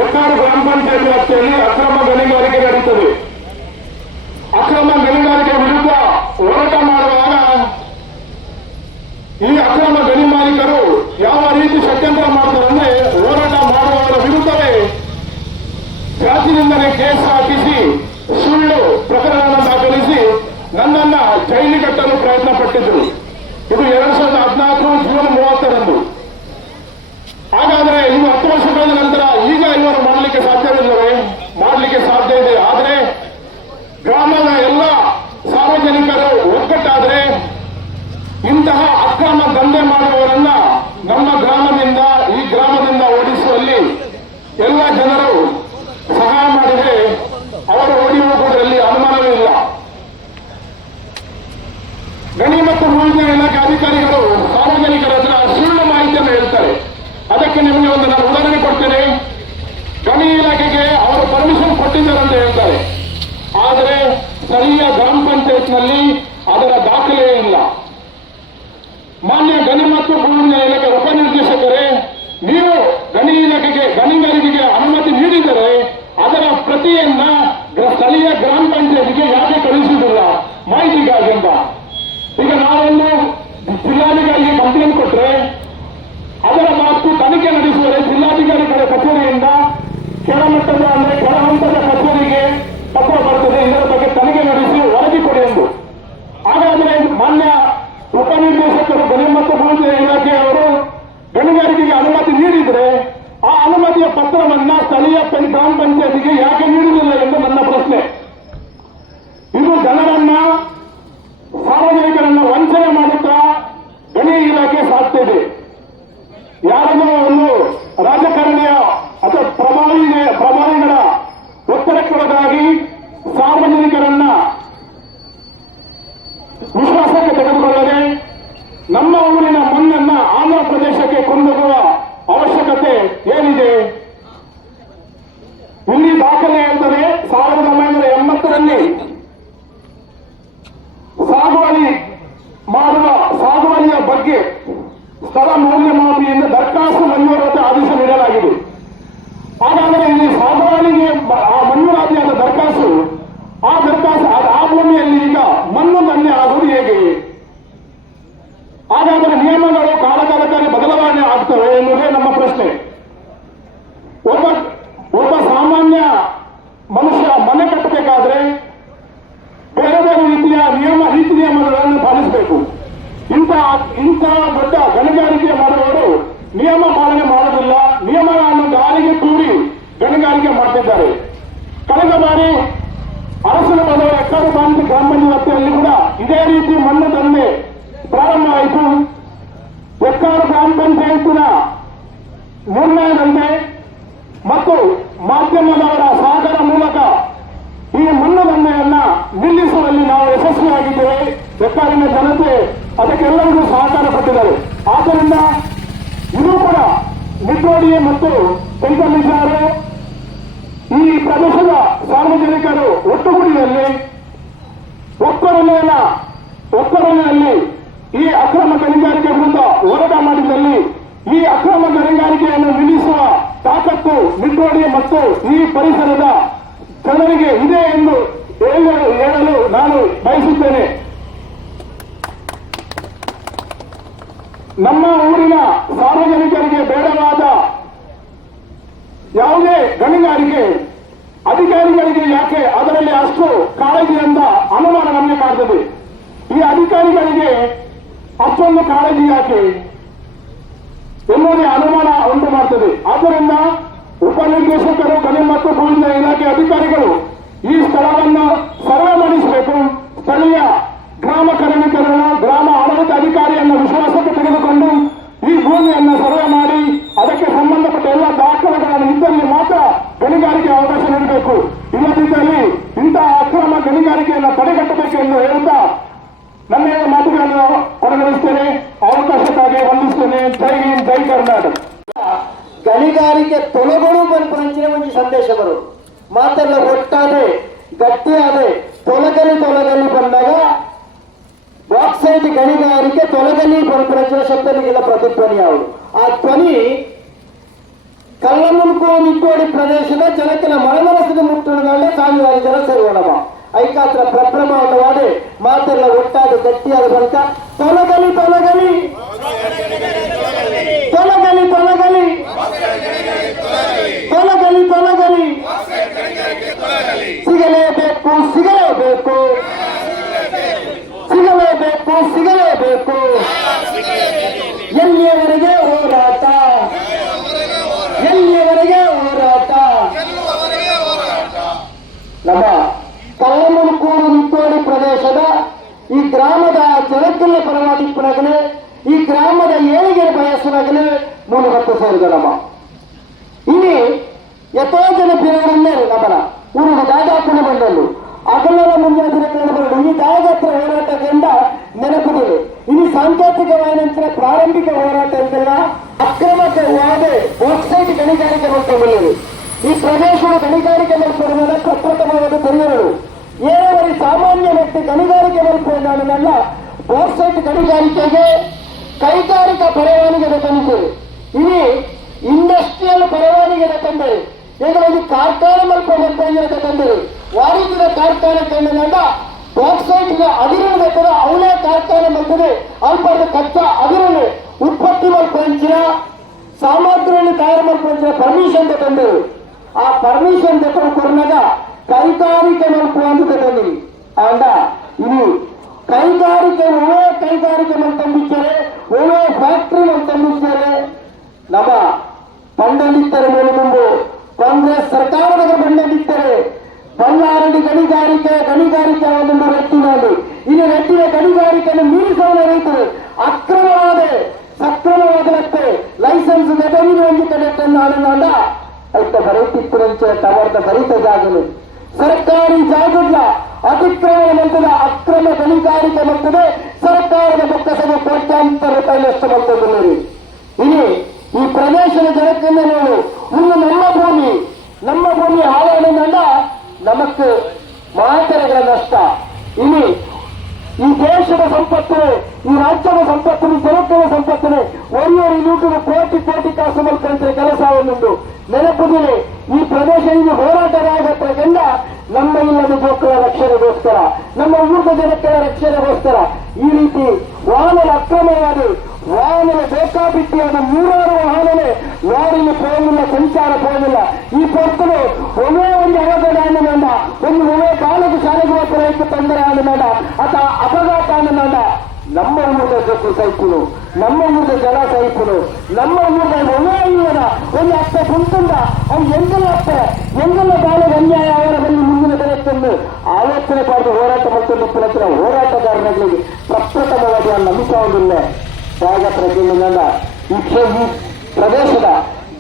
ಎಕ್ಕಾರು ಗ್ರಾಮ ಪಂಚಾಯತ್ ವ್ಯಾಪ್ತಿಯಲ್ಲಿ ಅಕ್ರಮ ಗಣಿಗಾರಿಕೆ ನಡೆಯುತ್ತದೆ. ಅಕ್ರಮ ಗಣಿಗಾರಿಕೆ ವಿರುದ್ಧ ಹೋರಾಟ ಮಾಡುವಾಗ ಈ ಅಕ್ರಮ ಗಣಿ ಮಾಲೀಕರು ಯಾವ ರೀತಿ ಷಡ್ಯಂತ್ರ ಮಾಡ್ತಾರೆ ಅಂದ್ರೆ, ಹೋರಾಟ ಮಾಡುವವರ ವಿರುದ್ಧವೇ ಜಾತಿನಿಂದಲೇ ಕೇಸ್ ಹಾಕಿಸಿ ಸುಳ್ಳು ಪ್ರಕರಣ ದಾಖಲಿಸಿ ನನ್ನನ್ನ ಜೈಲಿಗೆ ಕಟ್ಟಲು ಪ್ರಯತ್ನ ಪಟ್ಟಿದ್ರು. ಇದು 2014 ಜೂನ್ 30ರಂದು. ಹಾಗಾದ್ರೆ ಇವು 10 ವರ್ಷಗಳ ನಂತರ ಈಗ ಇವರು ಮಾಡಲಿಕ್ಕೆ ಸಾಧ್ಯವಿಲ್ಲವೇ? ಮಾಡಲಿಕ್ಕೆ ಸಾಧ್ಯ ಇದೆ. ಆದರೆ ಗ್ರಾಮದ ಎಲ್ಲ ಸಾರ್ವಜನಿಕರು ಒಗ್ಗಟ್ಟಾದರೆ ಇಂತಹ ಅಕ್ರಮ ದಂಧೆ ಮಾಡುವವರನ್ನ ನಮ್ಮ ಗ್ರಾಮದಿಂದ ಈ ಗ್ರಾಮದಿಂದ ಓಡಿಸುವಲ್ಲಿ ಎಲ್ಲ ಜನರು ಸಹಾಯ ಮಾಡಿದರೆ ಅವರು ಓಡಿ ಹೋಗುವುದರಲ್ಲಿ ಅನುಮಾನವೇ ಇಲ್ಲ. ಗಣಿ ಮತ್ತು ಭೂಮಿ ಇಲಾಖೆ ಅಧಿಕಾರಿಗಳು ಸಾರ್ವಜನಿಕರ ಹತ್ರ ಸುಳ್ಳು ಮಾಹಿತಿಯನ್ನು ಹೇಳ್ತಾರೆ. ಅದಕ್ಕೆ ನಿಮಗೆ ಒಂದು ನಾನು ಉದಾಹರಣೆ ಕೊಡ್ತೇನೆ. ಗಣಿ ಇಲಾಖೆಗೆ ಅವರು ಪರ್ಮಿಷನ್ ಕೊಟ್ಟಿದ್ದಾರೆ ಅಂತ ಹೇಳ್ತಾರೆ, ಆದರೆ ಸ್ಥಳೀಯ ಗ್ರಾಮ ಪಂಚಾಯತ್ನಲ್ಲಿ ಅದರ ದಾಖಲೆ ಇಲ್ಲ. ಮಾನ್ಯ ಗಣಿ ಮತ್ತು ಭೂಮಿ ಇಲಾಖೆ ಉಪನಿರ್ದೇಶಕರೇ, ನೀವು ಗಣಿ ಇಲಾಖೆಗೆ ಗಣಿಗಾರಿಕೆಗೆ ಅನುಮತಿ ನೀಡಿದರೆ ಅದರ ಪ್ರತಿಯನ್ನ ಸ್ಥಳೀಯ ಗ್ರಾಮ ಪಂಚಾಯತ್ಗೆ ಯಾಕೆ ಕಳುಹಿಸುವುದಿಲ್ಲ ಮಾಹಿತಿಗಾಗಿ ಅಂತ. ಈಗ ನಾವೊಂದು ಜಿಲ್ಲಾಧಿಕಾರಿಗೆ ಕಂಪ್ಲೇಂಟ್ ಕೊಟ್ಟರೆ ಅದರ ಮಾತು ತನಿಖೆ ನಡೆಸುವರೆ ಜಿಲ್ಲಾಧಿಕಾರಿಗಳ ಕಚೇರಿಯಿಂದ ಕೆಳಮಟ್ಟದ ಅಂದ್ರೆ ಕೆಳ ಹಂತದ ಕಚೇರಿಗೆ ಪತ್ರ ಬರ್ತದೆ, ಇದರ ಬಗ್ಗೆ ತನಿಖೆ ನಡೆಸಿ ವರದಿ ಕೊಡಿ ಎಂದು. ಹಾಗಾದರೆ ಮಾನ್ಯ ಉಪನಿರ್ದೇಶಕರು ಗಣಿ ಮತ್ತು ಭೂಮಿ ಇಲಾಖೆಯವರು ಗಣಿಗಾರಿಕೆಗೆ ಅನುಮತಿ ನೀಡಿದರೆ ಆ ಅನುಮತಿಯ ಪತ್ರವನ್ನ ಸ್ಥಳೀಯ ಗ್ರಾಮ ಪಂಚಾಯತಿಗೆ ಯಾಕೆ ನೀಡುವುದಿಲ್ಲ ಎಂದು ನನ್ನ ಪ್ರಶ್ನೆ. ಇದು ಜನರನ್ನ ಸಾರ್ವಜನಿಕರನ್ನ ವಂಚನೆ ಮಾಡುತ್ತಾ ಗಣಿ ಇಲಾಖೆ ಸಾಕ್ತಿದೆ. ಯಾರನ್ನೋ ಒಂದು ರಾಜಕಾರಣಿಯ ಅಥವಾ ಪ್ರಭಾವಿಗಳ ಒತ್ತಡಕ್ಕೊಳಗಾಗಿ ಸಾರ್ವಜನಿಕರನ್ನ ವಿಶ್ವಾಸಕ್ಕೆ ತೆಗೆದುಕೊಳ್ಳದೆ ನಮ್ಮ ಊರಿನ ಮಣ್ಣನ್ನ ಆಂಧ್ರ ಪ್ರದೇಶಕ್ಕೆ ಕೊಂಡೊಯ್ಯುವ ಅವಶ್ಯಕತೆ ಏನಿದೆ? ಇಲ್ಲಿ ದಾಖಲೆ ಹೇಳ್ತಾರೆ 1980ರಲ್ಲಿ ಸಾಗುವಳಿಯ ಬಗ್ಗೆ ಸ್ಥಳ ಮೌಲ್ಯಮಾಪನೆಯಿಂದ ದರಖಾಸ್ತು ಮಂಜೂರಾತಿ ಆದೇಶ ನೀಡಲಾಗಿದೆ. ಹಾಗಾದರೆ ಇಲ್ಲಿ ಸಾಗುವಳಿಗೆ ಮಂಜೂರಾತಿಯಾದ ದರಖಾಸ್ತು ಆ ಭೂಮಿಯಲ್ಲಿ ಈಗ ಮಣ್ಣು ದಂಧೆ ಆಗುವುದು ಹೇಗೆ? ಹಾಗಾದರೆ ನಿಯಮಗಳು ಕಾಲಕಾಲಕ್ಕೆ ಬದಲಾವಣೆ ಆಗ್ತವೆ ಎನ್ನುವುದೇ ನಮ್ಮ ಪ್ರಶ್ನೆ. ಒಬ್ಬ ಸಾಮಾನ್ಯ ಮನುಷ್ಯ ಮನೆ ಕಟ್ಟಬೇಕಾದ್ರೆ ಬೇರೆ ಬೇರೆ ರೀತಿಯ ನೀತಿ ನಿಯಮಗಳನ್ನು ಪಾಲಿಸಬೇಕು. ಇಂತಹ ದೊಡ್ಡ ಗಣಿಗಾರಿಕೆ ಮಾಡುವವರು ನಿಯಮ ಪಾಲನೆ ಮಾಡುವುದಿಲ್ಲ, ನಿಯಮಗಳನ್ನು ಗಾಳಿಗೆ ತೂರಿ ಗಣಿಗಾರಿಕೆ ಮಾಡ್ತಿದ್ದಾರೆ. ಕಳೆದ ಬಾರಿ ಅರಸನ ಪದವ ಎಕ್ಕಾರು ಗ್ರಾಮ ಪಂಚಾಯತಿಯಲ್ಲಿ ಕೂಡ ಇದೇ ರೀತಿ ಮಣ್ಣು ದಂಧೆ ಪ್ರಾರಂಭ ಆಯಿತು. ಎಕ್ಕಾರು ಗ್ರಾಮ ಪಂಚಾಯತಿನ ನಿರ್ಣಯದಂತೆ ಮತ್ತು ಮಾಧ್ಯಮದವರ ಸಹಕಾರ ಮೂಲಕ ಈ ಮಣ್ಣು ದಂಧೆಯನ್ನ ನಿಲ್ಲಿಸುವಲ್ಲಿ ನಾವು ಯಶಸ್ವಿಯಾಗಿದ್ದೇವೆ. ಎಕ್ಕಾರಿನ ಜನತೆ ಅದಕ್ಕೆಲ್ಲರಿಗೂ ಸಹಕಾರ ಕೊಟ್ಟಿದ್ದಾರೆ. ಆದ್ದರಿಂದ ಇದು ಕೂಡ ನಿಟ್ಟೋಡಿ ಮತ್ತು ತೆಂಕಮಿಸಾರು ಈ ಪ್ರದೇಶದ ಸಾರ್ವಜನಿಕರು ಒಟ್ಟುಗೂಡಿಯಲ್ಲಿ ಒಕ್ಕರಣೆಯಲ್ಲಿ ಈ ಅಕ್ರಮ ಗಣಿಗಾರಿಕೆ ವಿರುದ್ಧ ಹೋರಾಟ ಮಾಡಿದಲ್ಲಿ ಈ ಅಕ್ರಮ ಗಣಿಗಾರಿಕೆಯನ್ನು ನಿಲ್ಲಿಸುವ ತಾಕತ್ತು ನಿಟ್ಟೋಡಿ ಮತ್ತು ಈ ಪರಿಸರದ ಜನರಿಗೆ ಇದೆ ಎಂದು ಹೇಳಲು ನಾನು ಬಯಸುತ್ತೇನೆ. ನಮ್ಮ ಊರಿನ ಸಾರ್ವಜನಿಕರಿಗೆ ಬೇಡವಾದ ಯಾವುದೇ ಗಣಿಗಾರಿಕೆ ಅಧಿಕಾರಿಗಳಿಗೆ ಯಾಕೆ ಅದರಲ್ಲಿ ಅಷ್ಟು ಕಾಳಜಿ ಅಂತ ಅನುಮಾನ ನಮಗೆ ಕಾಡ್ತದೆ. ಈ ಅಧಿಕಾರಿಗಳಿಗೆ ಅಷ್ಟೊಂದು ಕಾಳಜಿ ಯಾಕೆ ಎನ್ನುವುದೇ ಅನುಮಾನ ಉಂಟು ಮಾಡ್ತದೆ. ಆದ್ದರಿಂದ ಉಪನಿರ್ದೇಶಕರು ಗಣಿ ಮತ್ತು ಭೂಮಿ ಇಲಾಖೆ ಅಧಿಕಾರಿಗಳು ಈ ಸ್ಥಳವನ್ನು ಸರ್ವೆ ಮಾಡಿಸಬೇಕು. ಸ್ಥಳೀಯ ಗ್ರಾಮ ಕರಣಿಕರನ್ನು ಗ್ರಾಮ ಆಡಳಿತ ಅಧಿಕಾರಿಯನ್ನು ವಿಶ್ವಾಸಕ್ಕೆ ತೆಗೆದುಕೊಂಡು ಈ ಭೂಮಿಯನ್ನು ಸರ್ವೆ ಮಾಡಿ ಅದಕ್ಕೆ ಸಂಬಂಧಪಟ್ಟ ಎಲ್ಲ ದಾಖಲೆಗಳನ್ನು ಇದ್ದಲ್ಲಿ ಮಾತ್ರ ಗಣಿಗಾರಿಕೆ ಅವಕಾಶ ನೀಡಬೇಕು. ಇಲ್ಲದಿದ್ದಲ್ಲಿ ಇಂತಹ ಅಕ್ರಮ ಗಣಿಗಾರಿಕೆಯನ್ನು ತಡೆಗಟ್ಟಬೇಕು ಎಂದು ಹೇಳುತ್ತಾ ನನ್ನ ಮಾತುಗಳನ್ನು ಕೊನೆಗೊಳಿಸುತ್ತೇನೆ. ಅವಕಾಶಕ್ಕಾಗಿ ವಂದಿಸುತ್ತೇನೆ. ಜೈ ಹಿಂದ್, ಜೈ ಕರ್ನಾಟಕ. ಗಣಿಗಾರಿಕೆ ತೊಲಗೊಡು ಪಂಚಿನ ಒಂದು ಸಂದೇಶ ಬರೋದು ಮಾತೆಲ್ಲ ಒಟ್ಟಾದೆ ಗಟ್ಟಿಯಾದೆ ತೊಲಗಲಿ ಬಂದಾಗ ಬಾಕ್ಸೈಟ್ ಗಣಿಗಾರಿಕೆ ತೊಲಗಲಿ ಪ್ರಚುರ ಶಬ್ದನಿಗೆಲ್ಲ ಪ್ರತಿಧ್ವನಿ ಯಾವುದು? ಆ ಧ್ವನಿ ಕಲ್ಲಮುಲ್ಕು ನಿಟ್ಟೋಡಿ ಪ್ರದೇಶದ ಜನಕ್ಕೆಲ್ಲ ಮನಮನಸ್ಸಿನ ಮುಟ್ಟುವುದಾಳೆ ಸಾವಿರಾರು ಜನ ಸೇರುವಣವ ಐಕಾತ್ರ ಪ್ರಪ್ರಮಾದವಾದೆ ಮಾತೆಲ್ಲ ಒಟ್ಟಾದ ಗಟ್ಟಿಯಾದ ಬಳಿಕ ತೊಲಗಲಿ ಸಿಗಲೇಬೇಕು ಎಲ್ಲಿಯವರೆಗೆ ಹೋರಾಟ ನಮ್ಮ ಕಲ್ಲಮುಲ್ಕೂರು ನಿಟ್ಟೋಡಿ ಪ್ರದೇಶದ ಈ ಗ್ರಾಮದ ಜನಕ್ಕೆಲ್ಲ ಪರವಾದಿಪ್ಪನಾಗಲೇ ಈ ಗ್ರಾಮದ ಏಳಿಗೆ ಬಯಸಿನಾಗಲೇ 3 ಸೇರಿದಳಮ್ಮ ಇನಿ ಎಷ್ಟೋ ಜನ ಬೇರೆಯವರನ್ನೇ ನಮ್ಮನ ಊರಿನ ದಾದಾಪುರ ಬಂದಳು ಅಗಲದ ಮುಂಜಾನೆ ಬರಲು ಈ ದಾಯಗಾತ್ರ ಹೋರಾಟದಿಂದ ನೆನಪಿದೆ. ಇನಿ ಸಾಂಕೇತಿಕವಾದ ಪ್ರಾರಂಭಿಕ ಹೋರಾಟ ಎಂದೆಲ್ಲ ಅಕ್ರಮಕ್ಕೆ ವಾದೆ ಬಾಕ್ಸೈಟ್ ಗಣಿಗಾರಿಕೆ ಮಾಡ್ಕೊಂಡ್ಬಲ್ಲರು. ಈ ಪ್ರದೇಶದ ಗಣಿಗಾರಿಕೆ ಮಲ್ಪಡುವುದನ್ನ ಪ್ರಪ್ರಥಮವಾದ ತೆರೆಯರು ಏಳವರೆ ಸಾಮಾನ್ಯ ವ್ಯಕ್ತಿ ಗಣಿಗಾರಿಕೆ ಮಲ್ಪಡಲ್ಲ ಬಾಕ್ಸೈಟ್ ಗಣಿಗಾರಿಕೆಗೆ ಕೈಗಾರಿಕಾ ಪರವಾನಿಗೆ ತಂದಿದೆ. ಇನಿ ಇಂಡಸ್ಟ್ರಿಯಲ್ ಪರವಾನಿಗೆ ತಂದರೆ ಈಗ ಒಂದು ಕಾರ್ಖಾನೆ ಮಲ್ಪಡ ತಂದರೆ ವಾಣಿಜ್ಯದ ಕಾರ್ಖಾನೆ ತಂದ ಬಾಕ್ಸೈಟ್ಗೆ ಅದಿರಬೇಕಾದ ಅವಳೇ ಕಾರ್ಖಾನೆ ಮಲ್ಪದೆ ಅಲ್ಪದ ಕಚ್ಚಾ ಅದಿರಲು ಉತ್ಪತ್ತಿ ಮಲ್ಪಂಚಿನ ಸಾಮಗ್ರಿಯನ್ನು ತಯಾರು ಮಲ್ಪಂಚಿನ ಪರ್ಮಿಷನ್ ತಂದರು. ಆ ಪರ್ಮಿಷನ್ ಕೊಡನಾಗ ಕೈಗಾರಿಕೆ ಮಲ್ಪು ಅಂತ ತಂದಿರಿ ಅಂದ ಇದು ಕೈಗಾರಿಕೆ ಒಳ್ಳೆ ಕೈಗಾರಿಕೆ ಮಲ್ತಂಬಿದ್ದಾರೆ ಒಳ್ಳೆ ಫ್ಯಾಕ್ಟರಿ ಮಲ್ತಂಬಿದ್ದಾರೆ. ನಮ್ಮ ಬಂಡಲಿದ್ದರೆ ಮೂಲುಂಬು ಕಾಂಗ್ರೆಸ್ ಸರ್ಕಾರದ ಬಂಡಲಿದ್ದರೆ ಬಳ್ಳಾರಡಿ ಗಣಿಗಾರಿಕೆ ಒಂದು ರೆಟ್ಟಿನಲ್ಲಿ ಇನ್ನು ರೆಟ್ಟಿನ ಗಣಿಗಾರಿಕೆಯನ್ನು ಮೀರಿಸೋಣ ರೈತರು ಅಕ್ರಮವಾದ ಸಕ್ರಮವಾದಕ್ಕೆ ಲೈಸೆನ್ಸ್ ಒಂದು ಆನಂದ ಆಯ್ತ ಬರೀತಿಪ್ಪುರಂಚೆ ಟವರ್ದ ಬರಿತ ಜಾಗಲು ಸರ್ಕಾರಿ ಜಾಗದ ಅತಿಕ್ರಮಣ ಮಂತದ ಅಕ್ರಮ ಗಣಿಗಾರಿಕೆ ಮತ್ತದೆ ಸರ್ಕಾರದ ಬೊಕ್ಕಸದ ಕೋಟ್ಯಾಂತರ ರೂಪಾಯಿ ನಷ್ಟ ಮಾಡ್ಕೊಂಡಿದ್ದೀರಿ. ಇನಿ ಈ ಪ್ರದೇಶದ ಜನಕ್ಕೆಂದು ನೋಡು ಇನ್ನು ನಮ್ಮ ಭೂಮಿ ಹಾಳಾಡಿದ ನಮಕ್ಕೆ ಮಾತರೆಗಳ ನಷ್ಟ. ಇನಿ ಈ ದೇಶದ ಸಂಪತ್ತು ಈ ರಾಜ್ಯದ ಸಂಪತ್ತು ಜನತೆಯ ಸಂಪತ್ತಿನ ಒರಿಯರು ನೂಟದ ಕೋಟಿ ಕಾಸು ಮಲ್ಕಂತ್ರೆ ಕೆಲಸ ಒಂದುಂಟು ನೆನಪುದಿದೆ. ಈ ಪ್ರದೇಶ ಇದು ಹೋರಾಟಗಾರರಿಂದ ನಮ್ಮ ಇಲ್ಲದ ಮಕ್ಕಳ ರಕ್ಷಣೆಗೋಸ್ಕರ ನಮ್ಮ ಊಟದ ಜನತೆಯ ರಕ್ಷಣೆಗೋಸ್ಕರ ಈ ರೀತಿ ವಾಹನದ ಅಕ್ರಮವಾದ ವಾಹನ ಬೇಕಾಬಿಟ್ಟಿಯಾದ 300 ವಾಹನವೇ ಲಾರಿನ ಹೋಗಿಲ್ಲ, ಸಂಚಾರ ಹೋಗಿಲ್ಲ. ಈ ಪೊರ್ತಲು ಒಳ್ಳೆ ಒಂದು ಅವಘಡ ಅನ್ನೋಣ ಒಂದು ಒಳ್ಳೆ ಬಾಲಕ ಶಾಲೆಗೆ ಹೋಗ್ತಾ ತೊಂದರೆ ಅನ್ನೋಣ ಅಥವಾ ಅಪಘಾತ ಅನ್ನೋಣ ನಮ್ಮ ಊರದ ಜೊತೆ ಸೈಪುನು ನಮ್ಮ ಊರದ ಜನ ಸೈಪುನು ನಮ್ಮ ಊರದ ಒಳ್ಳೆ ಇಲ್ಲದ ಒಂದು ಅಪ್ಪ ಕುಂತುಂಡ ಅವ್ನು ಎಂಗೆಲ್ಲ ಬಾಲಕ ಅನ್ಯಾಯ ಅವರ ಬಳಿ ಮುಂದಿನ ಬೆಳೆಯನ್ನು ಆಲೋಚನೆ ಮಾಡಿದ ಹೋರಾಟ ಮತ್ತು ಹೋರಾಟಗಾರರಿಗೆ ಪ್ರಪ್ರಥಮವಾಗಿ ನಂಬಿಕೆಯಾಗಿಲ್ಲ. ಜಾಗ ಪ್ರತಿನಿಧಿಯಿಂದ ಈ ಪ್ರದೇಶದ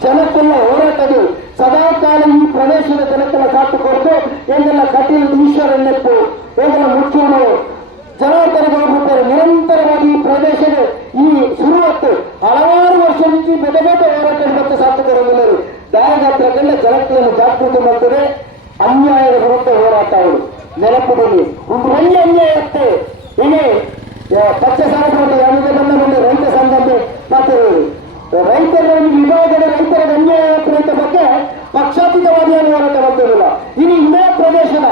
ಜನಕ್ಕೆಲ್ಲ ಹೋರಾಟಗಳು ಸದಾಕಾಲ ಈ ಪ್ರದೇಶದ ಜನಕ್ಕೆಲ್ಲ ಸಾಕು ಕೊಟ್ಟು ಏನೆಲ್ಲ ಕಟೀಲು ಈಶ್ವರನ್ನೆಪ್ಪು ಏನೆಲ್ಲ ಮುಚ್ಚೂರು ಜನಾರ್ದನಗೌಡರು ನಿರಂತರವಾಗಿ ಈ ಪ್ರದೇಶದ ಈ ಶುರುವತ್ತು ಹಲವಾರು ವರ್ಷ ಮುಂಚೆ ಬೇರೆ ಹೋರಾಟ ಮತ್ತು ಸಾಕು ಕೊಡುವುದಿಲ್ಲರು ದಾಯಗಾತ್ರಕ್ಕೆಲ್ಲ ಜನತೆಯನ್ನು ಜಾಗೃತಿ ಮಾಡ್ತಾರೆ. ಅನ್ಯಾಯದ ವಿರುದ್ಧ ಹೋರಾಟ ಅವರು ನೆನಪುದಲ್ಲಿ ಒಂದು ಒಳ್ಳೆ ಅನ್ಯಾಯತ್ತೆ ಇನಿ ಪಚ್ಚ ಸಾಲವನ್ನು ಯಾವುದೇ ಬಂದ ರೈತ ಸಂಘಕ್ಕೆ ಮಾತಾಡುವುದು ರೈತರ ವಿಭಾಗದ ರೈತರ ಅನ್ಯಾಯ ಬಗ್ಗೆ ಪಕ್ಷಾತೀತವಾದಿಯಾಗಿ ಹೋರಾಟ ಮಾಡ್ತಿರಲಿಲ್ಲ. ಇನ್ನು ಇದೇ ಪ್ರದೇಶದ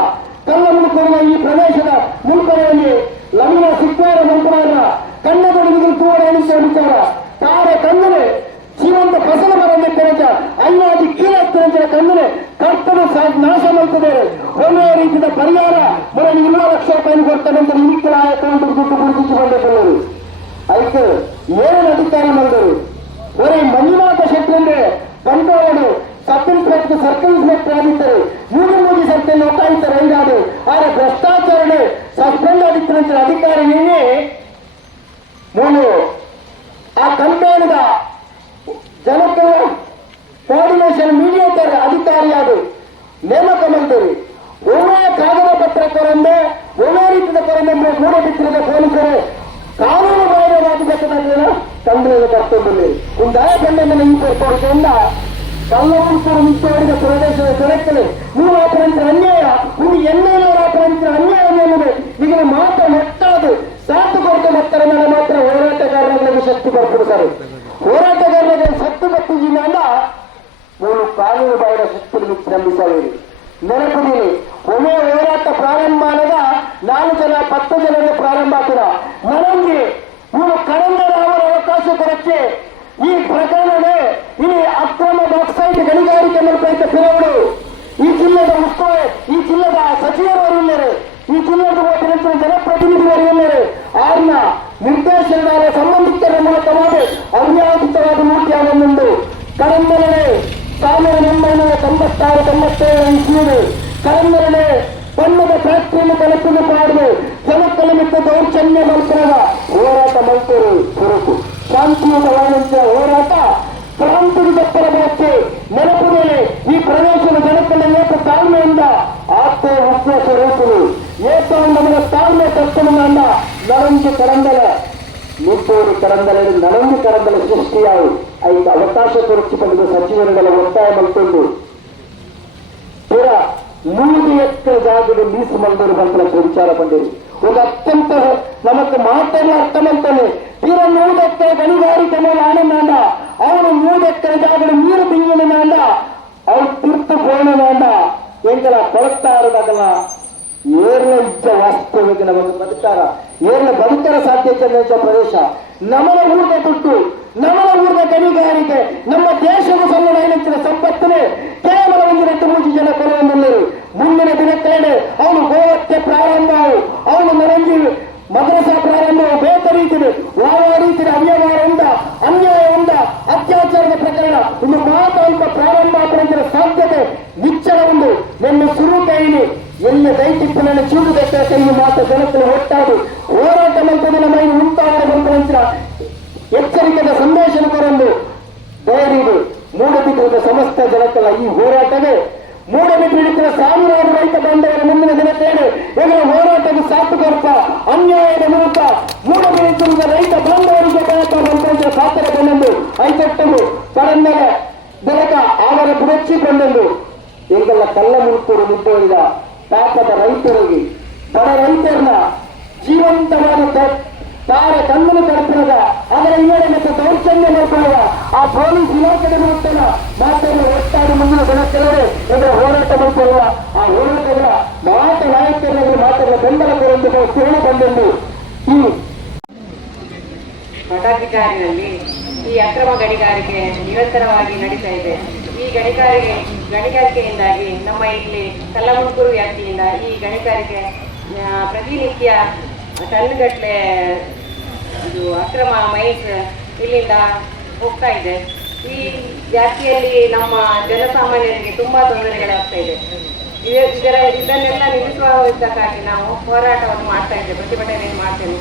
ಕಲ್ಲಮುಲ್ಕೂರಿನ ಈ ಪ್ರದೇಶದ ಮುಲ್ಕರೆಯಲ್ಲಿ ಲಮಿನ ಸಿಕ್ಕಾರ ಮಂತ್ರಾರ ಕಣ್ಣದೊಡಗಿಗೆ ತೋರ ವಿಚಾರ ತಾರೆ ಕಣ್ಣನೆ ಜೀವಂತ ಫಸಲು ಬರದೆ ತೆರೆದ ಐನಾದಿ ಕೀಳತ್ತಿನ ಕಣ್ಣನೆ ಕರ್ತನು ನಾಶ ಮಾಡ್ತಿದ್ದಾರೆ. ಒಳ್ಳೆಯ ರೀತಿಯ ಪರಿಹಾರ ಮೊದಲು 2 ಲಕ್ಷ ರೂಪಾಯಿ ಕೊಡ್ತಾರೆ ಅಂತ ನಿಮಿತ್ತರ ಅಕೌಂಟ್ ದುಡ್ಡು ಗುರುತಿಸಿಕೊಂಡಿದ್ದರು. ಅದಕ್ಕೆ ಏನು ಅಧಿಕಾರ ಮಾಡಿದರು ಒರೇ ಮಂಜುನಾಥ ಶೆಟ್ಟಿ ಅಂದ್ರೆ ಬಂಡವಾಳು ಸಬ್ ಇನ್ಸ್ಪೆಕ್ಟರ್ ಸರ್ಕಲ್ ಇನ್ಸ್ಪೆಕ್ಟರ್ ಆಗಿದ್ದರು. ಮೂಡಿ ಸರ್ಕಲ್ ಒಟ್ಟಾಗಿದ್ದರು ಐದಾರು ಆದರೆ ಭ್ರಷ್ಟಾಚಾರ ಸಸ್ಪೆಂಡ್ ಆಗಿದ್ದಂತ ಅಧಿಕಾರಿ ನೀನೇ ಆ ಕಂಪನಿದ ಜನಕ್ಕೆ ಕೋಆರ್ಡಿನೇಷನ್ ಮೀಡಿಯೇಟರ್ ಅಧಿಕಾರಿಯಾದ ನೇಮಕ ಮಾಡಿದರು. ಒಳ್ಳೆಯ ಕಾಗದ ಪತ್ರ ಕೊರಂದೆ ಒಳ್ಳೆಯ ರೀತಿಯ ಕೊರಂದೆ ಕೂಡ ಬಿಟ್ಟಿರುವ ಪೊಲೀಸರು ಕಾನೂನು ಬಾಹಿರವಾದ ತಂಡವನ್ನು ಕರ್ತವ್ಯ ಒಂದು ದಯ ತಂಡವನ್ನು ಈ ಕೊಡುವುದರಿಂದ ಕಲ್ಲಪುರಂ ಮುಚ್ಚುವರಿದ ಪ್ರದೇಶದ ಜನಕ್ಕೆ ನೀವು ಆಪರಂತ ಅನ್ಯಾಯ ನೀವು ಎಲ್ಲೆಲ್ಲ ಆಪರಂತ ಅನ್ಯಾಯ ಎನ್ನುವುದು ಈಗಿನ ಮಾತ್ರ ಮಟ್ಟದು ಸಾತು ಕೊಟ್ಟು ಮಕ್ಕಳ ಮೇಲೆ ಮಾತ್ರ ಹೋರಾಟಗಾರರಿಗೆ ಶಕ್ತಿ ಬರ್ತಿರ್ತಾರೆ. ಹೋರಾಟಗಾರರಿಗೆ ಶಕ್ತಿ ಬರ್ತಿದ್ದೀನಿ ಅಂದ ಮೂರು ಕಾನೂನು ಬಾಹಿರ ಶಕ್ತಿಗಳು ಶ್ರಮಿಸಬೇಕು. ನೆನಪಿದೀನಿ ಒಮ್ಮೆ ಹೋರಾಟ ಪ್ರಾರಂಭ ಆದಾಗ 4 ಜನ 10 ಜನರಿಗೆ ಪ್ರಾರಂಭ ಆಗ್ತೀರ ನನಗೆ ಇವರು ಕನ್ನಡ ಅವರ ಅವಕಾಶ ಕೊಡಕ್ಕೆ ಈ ಪ್ರಕರಣವೇ ಈ ಅಕ್ರಮ ಬಾಕ್ಸೈಟ್ ಗಣಿಗಾರಿಕೆ ನಡೆಯುತ್ತ ಕೆಲವರು ಈ ಜಿಲ್ಲೆದ ಉಸ್ತುವಾರಿ ಈ ಜಿಲ್ಲೆದ ಸಚಿವರವರಿಲ್ಲರೆ ಈ ಜಿಲ್ಲೆದ ಜನಪ್ರತಿನಿಧಿವರಿಲ್ಲರೆ ಅವ್ರನ್ನ ನಿರ್ದೇಶನದ ಸಂಬಂಧಿಕರ ಮೂಲಕ ಮಾಡಿ ಅವ್ಯಾವಹಿತವಾದ ಮೂರ್ತಿಯಾಗುಂಡು ಕರಂಬಲನೆ 1996-97 ಇಸ್ವಿಯಲ್ಲಿ ಕರಂಬಲನೆ ಬಣ್ಣದ ಫ್ಯಾಕ್ಟರಿಯನ್ನು ಕಲಪನ್ನು ಪಾಡಿದೆ ಜನಕ್ಕಲ ಮಿತ್ತ ದೌರ್ಜನ್ಯ ಮಲ್ಪರದ ಹೋರಾಟ ಮಲ್ಪರು ಹೊರತು ಶಾಂತಿಯುತವಾದಂಥ ಹೋರಾಟ ಕ್ರಾಂತಿಗೆ ತಪ್ಪರಬೇಕು. ನೆನಪಿನಲ್ಲಿ ಈ ಪ್ರದೇಶದ ಜನಕ್ಕಲ್ಲ ಏಕ ತಾಳ್ಮೆಯಿಂದ ಆತ್ಮ ವಿಶ್ವಾಸ ರೂಪರು ಏಕಾಂಗದ ತಾಳ್ಮೆ ತಪ್ಪನನ್ನ ನರಂಜಿ ಕರಂದಲ ನಿಂತೂರು ಕರಂದಲ ನರಂಜಿ ಕರಂದಲ ಸೃಷ್ಟಿಯಾವು ಐದು ಅವಕಾಶ ಕೊರಚಿಕೊಂಡಿದ್ದ ಸಚಿವರುಗಳ ಒತ್ತಾಯ ಮಲ್ಕೊಂಡು ಪೂರ 100 ಎಕರೆ ಜಾಗದ ಲೀಸ್ ಮಂಡೂರು ಬಂತ ವಿಚಾರ ಬಂದಿರು ಒಂದು ಅತ್ಯಂತ ನಮಗೆ ಮಾತನ್ನು ಅರ್ಥ ಮಾಡ್ತಾನೆ ತೀರ 100 ಎಕರೆ ಗಣಿಗಾರಿಕೆ ಮೇಲೆ ಆನಂದ ಅವನು 100 ಎಕರೆ ಜಾಗದ ನೀರು ಬಿಂಗಿನ ಅವ್ರು ತಿರ್ತು ಪೋಣ ಎಂಕಲ ಕೊಳತಾ ಇರೋದಾಗಲ್ಲ ಏರ್ನ ಇದ್ದ ವಾಸ್ತವಿಕ ನಮಗೆ ಬದುಕಾರ ಏರ್ನ ಬದುಕರ ಸಾಧ್ಯತೆ ಪ್ರದೇಶ ನಮನ ಊರಿನ ದುಡ್ಡು ನಮನ ಊರಿನ ಗಣಿಗಾರಿಕೆ ನಮ್ಮ ದೇಶದ ಸಣ್ಣ ಹೆಚ್ಚಿನ ಸಂಪತ್ತನೆ ಕೇವಲ 2-3 ಜನ ಕೊನೆಯಲ್ಲಿರು ಮುಂದಿನ ದಿನಕ್ಕೇನೆ ಅವನು ಗೋಹತ್ಯೆ ಪ್ರಾರಂಭ ಅವನು ನರಂಜಿ ಮದ್ರಸಾ ಪ್ರಾರಂಭ ಬೇಕ ರೀತಿಯಲ್ಲಿ ಯಾವ ರೀತಿಯ ಅವ್ಯವಹಾರದಿಂದ ಅನ್ಯಾಯದಿಂದ ಅತ್ಯಾಚಾರದ ಪ್ರಕರಣ ಇನ್ನು ಮಾತಾಂತ ಪ್ರಾರಂಭ ಮಾಡುವ ಸಾಧ್ಯತೆ ನಿಚ್ಚಳ ಉಂಟು ನನ್ನ ಶುರು ಕೈಲಿ ಎಲ್ಲ ದೈತಿಪ್ಪನನ್ನು ಚೂಡುದಕ್ಕ ಕೈಲಿ ಮಾತ್ರ ಜನಕ್ಕಳು ಒಟ್ಟಾಡು ಹೋರಾಟ ಮಂತ್ರದ ಮೈನು ಉಂಟಾಗುವಂತ ಎಚ್ಚರಿಕೆಯ ಸಂದೇಶನ ಕೊರೊಂದು ಧೈರ್ಯದು ಮೂಡಬಿದ್ದ ಸಮಸ್ತ ಜನಕ್ಕಲ್ಲ ಈ ಹೋರಾಟವೇ ಮೂಡಬಿದ್ದ ಸಾವಿರಾರು ರೈತ ಬಂದವರ ಮುಂದಿನ ದಿನಕ್ಕೇನೆ ಇದರ ಹೋರಾಟದ ಸಾತುಕೊರಪ ಅನ್ಯಾಯದ ಮೂಲಕ ಮೂಡಬಿದ್ದ ರೈತ ಬಾಂಧವರಿಗೆ ಬಂದ ಖಾತರ ಬಂದೆಂದು ಐತಟ್ಟಲು ಕಡಂದರ ಬೆಳಕ ಅವರ ಬುಡಚ್ಚಿಕೊಂಡೆಂದು ಈಗೆಲ್ಲ ಕಲ್ಲ ಮುಳುತ್ತೂರು ಮುಟ್ಟುವುದ ಪಾಪದ ರೈತರಿಗೆ ಬಡ ರೈತರನ್ನ ಜೀವಂತವಾದ ತಾರ ಕಣ್ಣನ್ನು ತಲುಪಿದ ಅದರ ಹಿನ್ನೆಲೆ ಮತ್ತು ದೌರ್ಜನ್ಯ ಮಾಡ್ಕೊಳ್ಳುವ ಆ ಪೊಲೀಸ್ ಇಲಾಖೆ ಬರುತ್ತಲ್ಲ ಮಾತನ್ನು ಒಟ್ಟಾಗಿ ಮುಂದಿನ ದಿನಕ್ಕೆಲ್ಲವೇ ಇದರ ಹೋರಾಟ ಮಾಡಿಕೊಳ್ಳುವ ಆ ಹೋರಾಟಗಳ ಮಾತ ನಾಯಕರಲ್ಲಿ ಮಾತನ್ನು ಬೆಂಬಲ ಕೊಡುವಂತೆ ತಿರುಳು ಬಂದೆಂದು ಈ ಮಠಾಧಿಕಾರಿನಲ್ಲಿ ಈ ಅಕ್ರಮ ಗಣಿಗಾರಿಕೆ ನಿರಂತರವಾಗಿ ನಡೀತಾ ಇದೆ. ಈ ಗಣಿಗಾರಿಕೆಯಿಂದಾಗಿ ನಮ್ಮ ಇಲ್ಲಿ ಕಲ್ಲಮುಣಕೂರು ವ್ಯಾಪ್ತಿಯಿಂದ ಈ ಗಣಿಗಾರಿಕೆ ಪ್ರತಿನಿತ್ಯ ಟನ್ಗಟ್ಟಲೆ ಇದು ಅಕ್ರಮ ಮೈನ್ಸ್ ಇಲ್ಲಿಂದ ಹೋಗ್ತಾ ಇದೆ. ಈ ವ್ಯಾಪ್ತಿಯಲ್ಲಿ ನಮ್ಮ ಜನಸಾಮಾನ್ಯರಿಗೆ ತುಂಬಾ ತೊಂದರೆಗಳಾಗ್ತಾ ಇದೆ. ಇದನ್ನೆಲ್ಲ ನಿಲ್ಲಿಸುವುದಕ್ಕಾಗಿ ನಾವು ಹೋರಾಟವನ್ನು ಮಾಡ್ತಾ ಇದ್ದೇವೆ, ಪ್ರತಿಭಟನೆ ಮಾಡ್ತೇವೆ.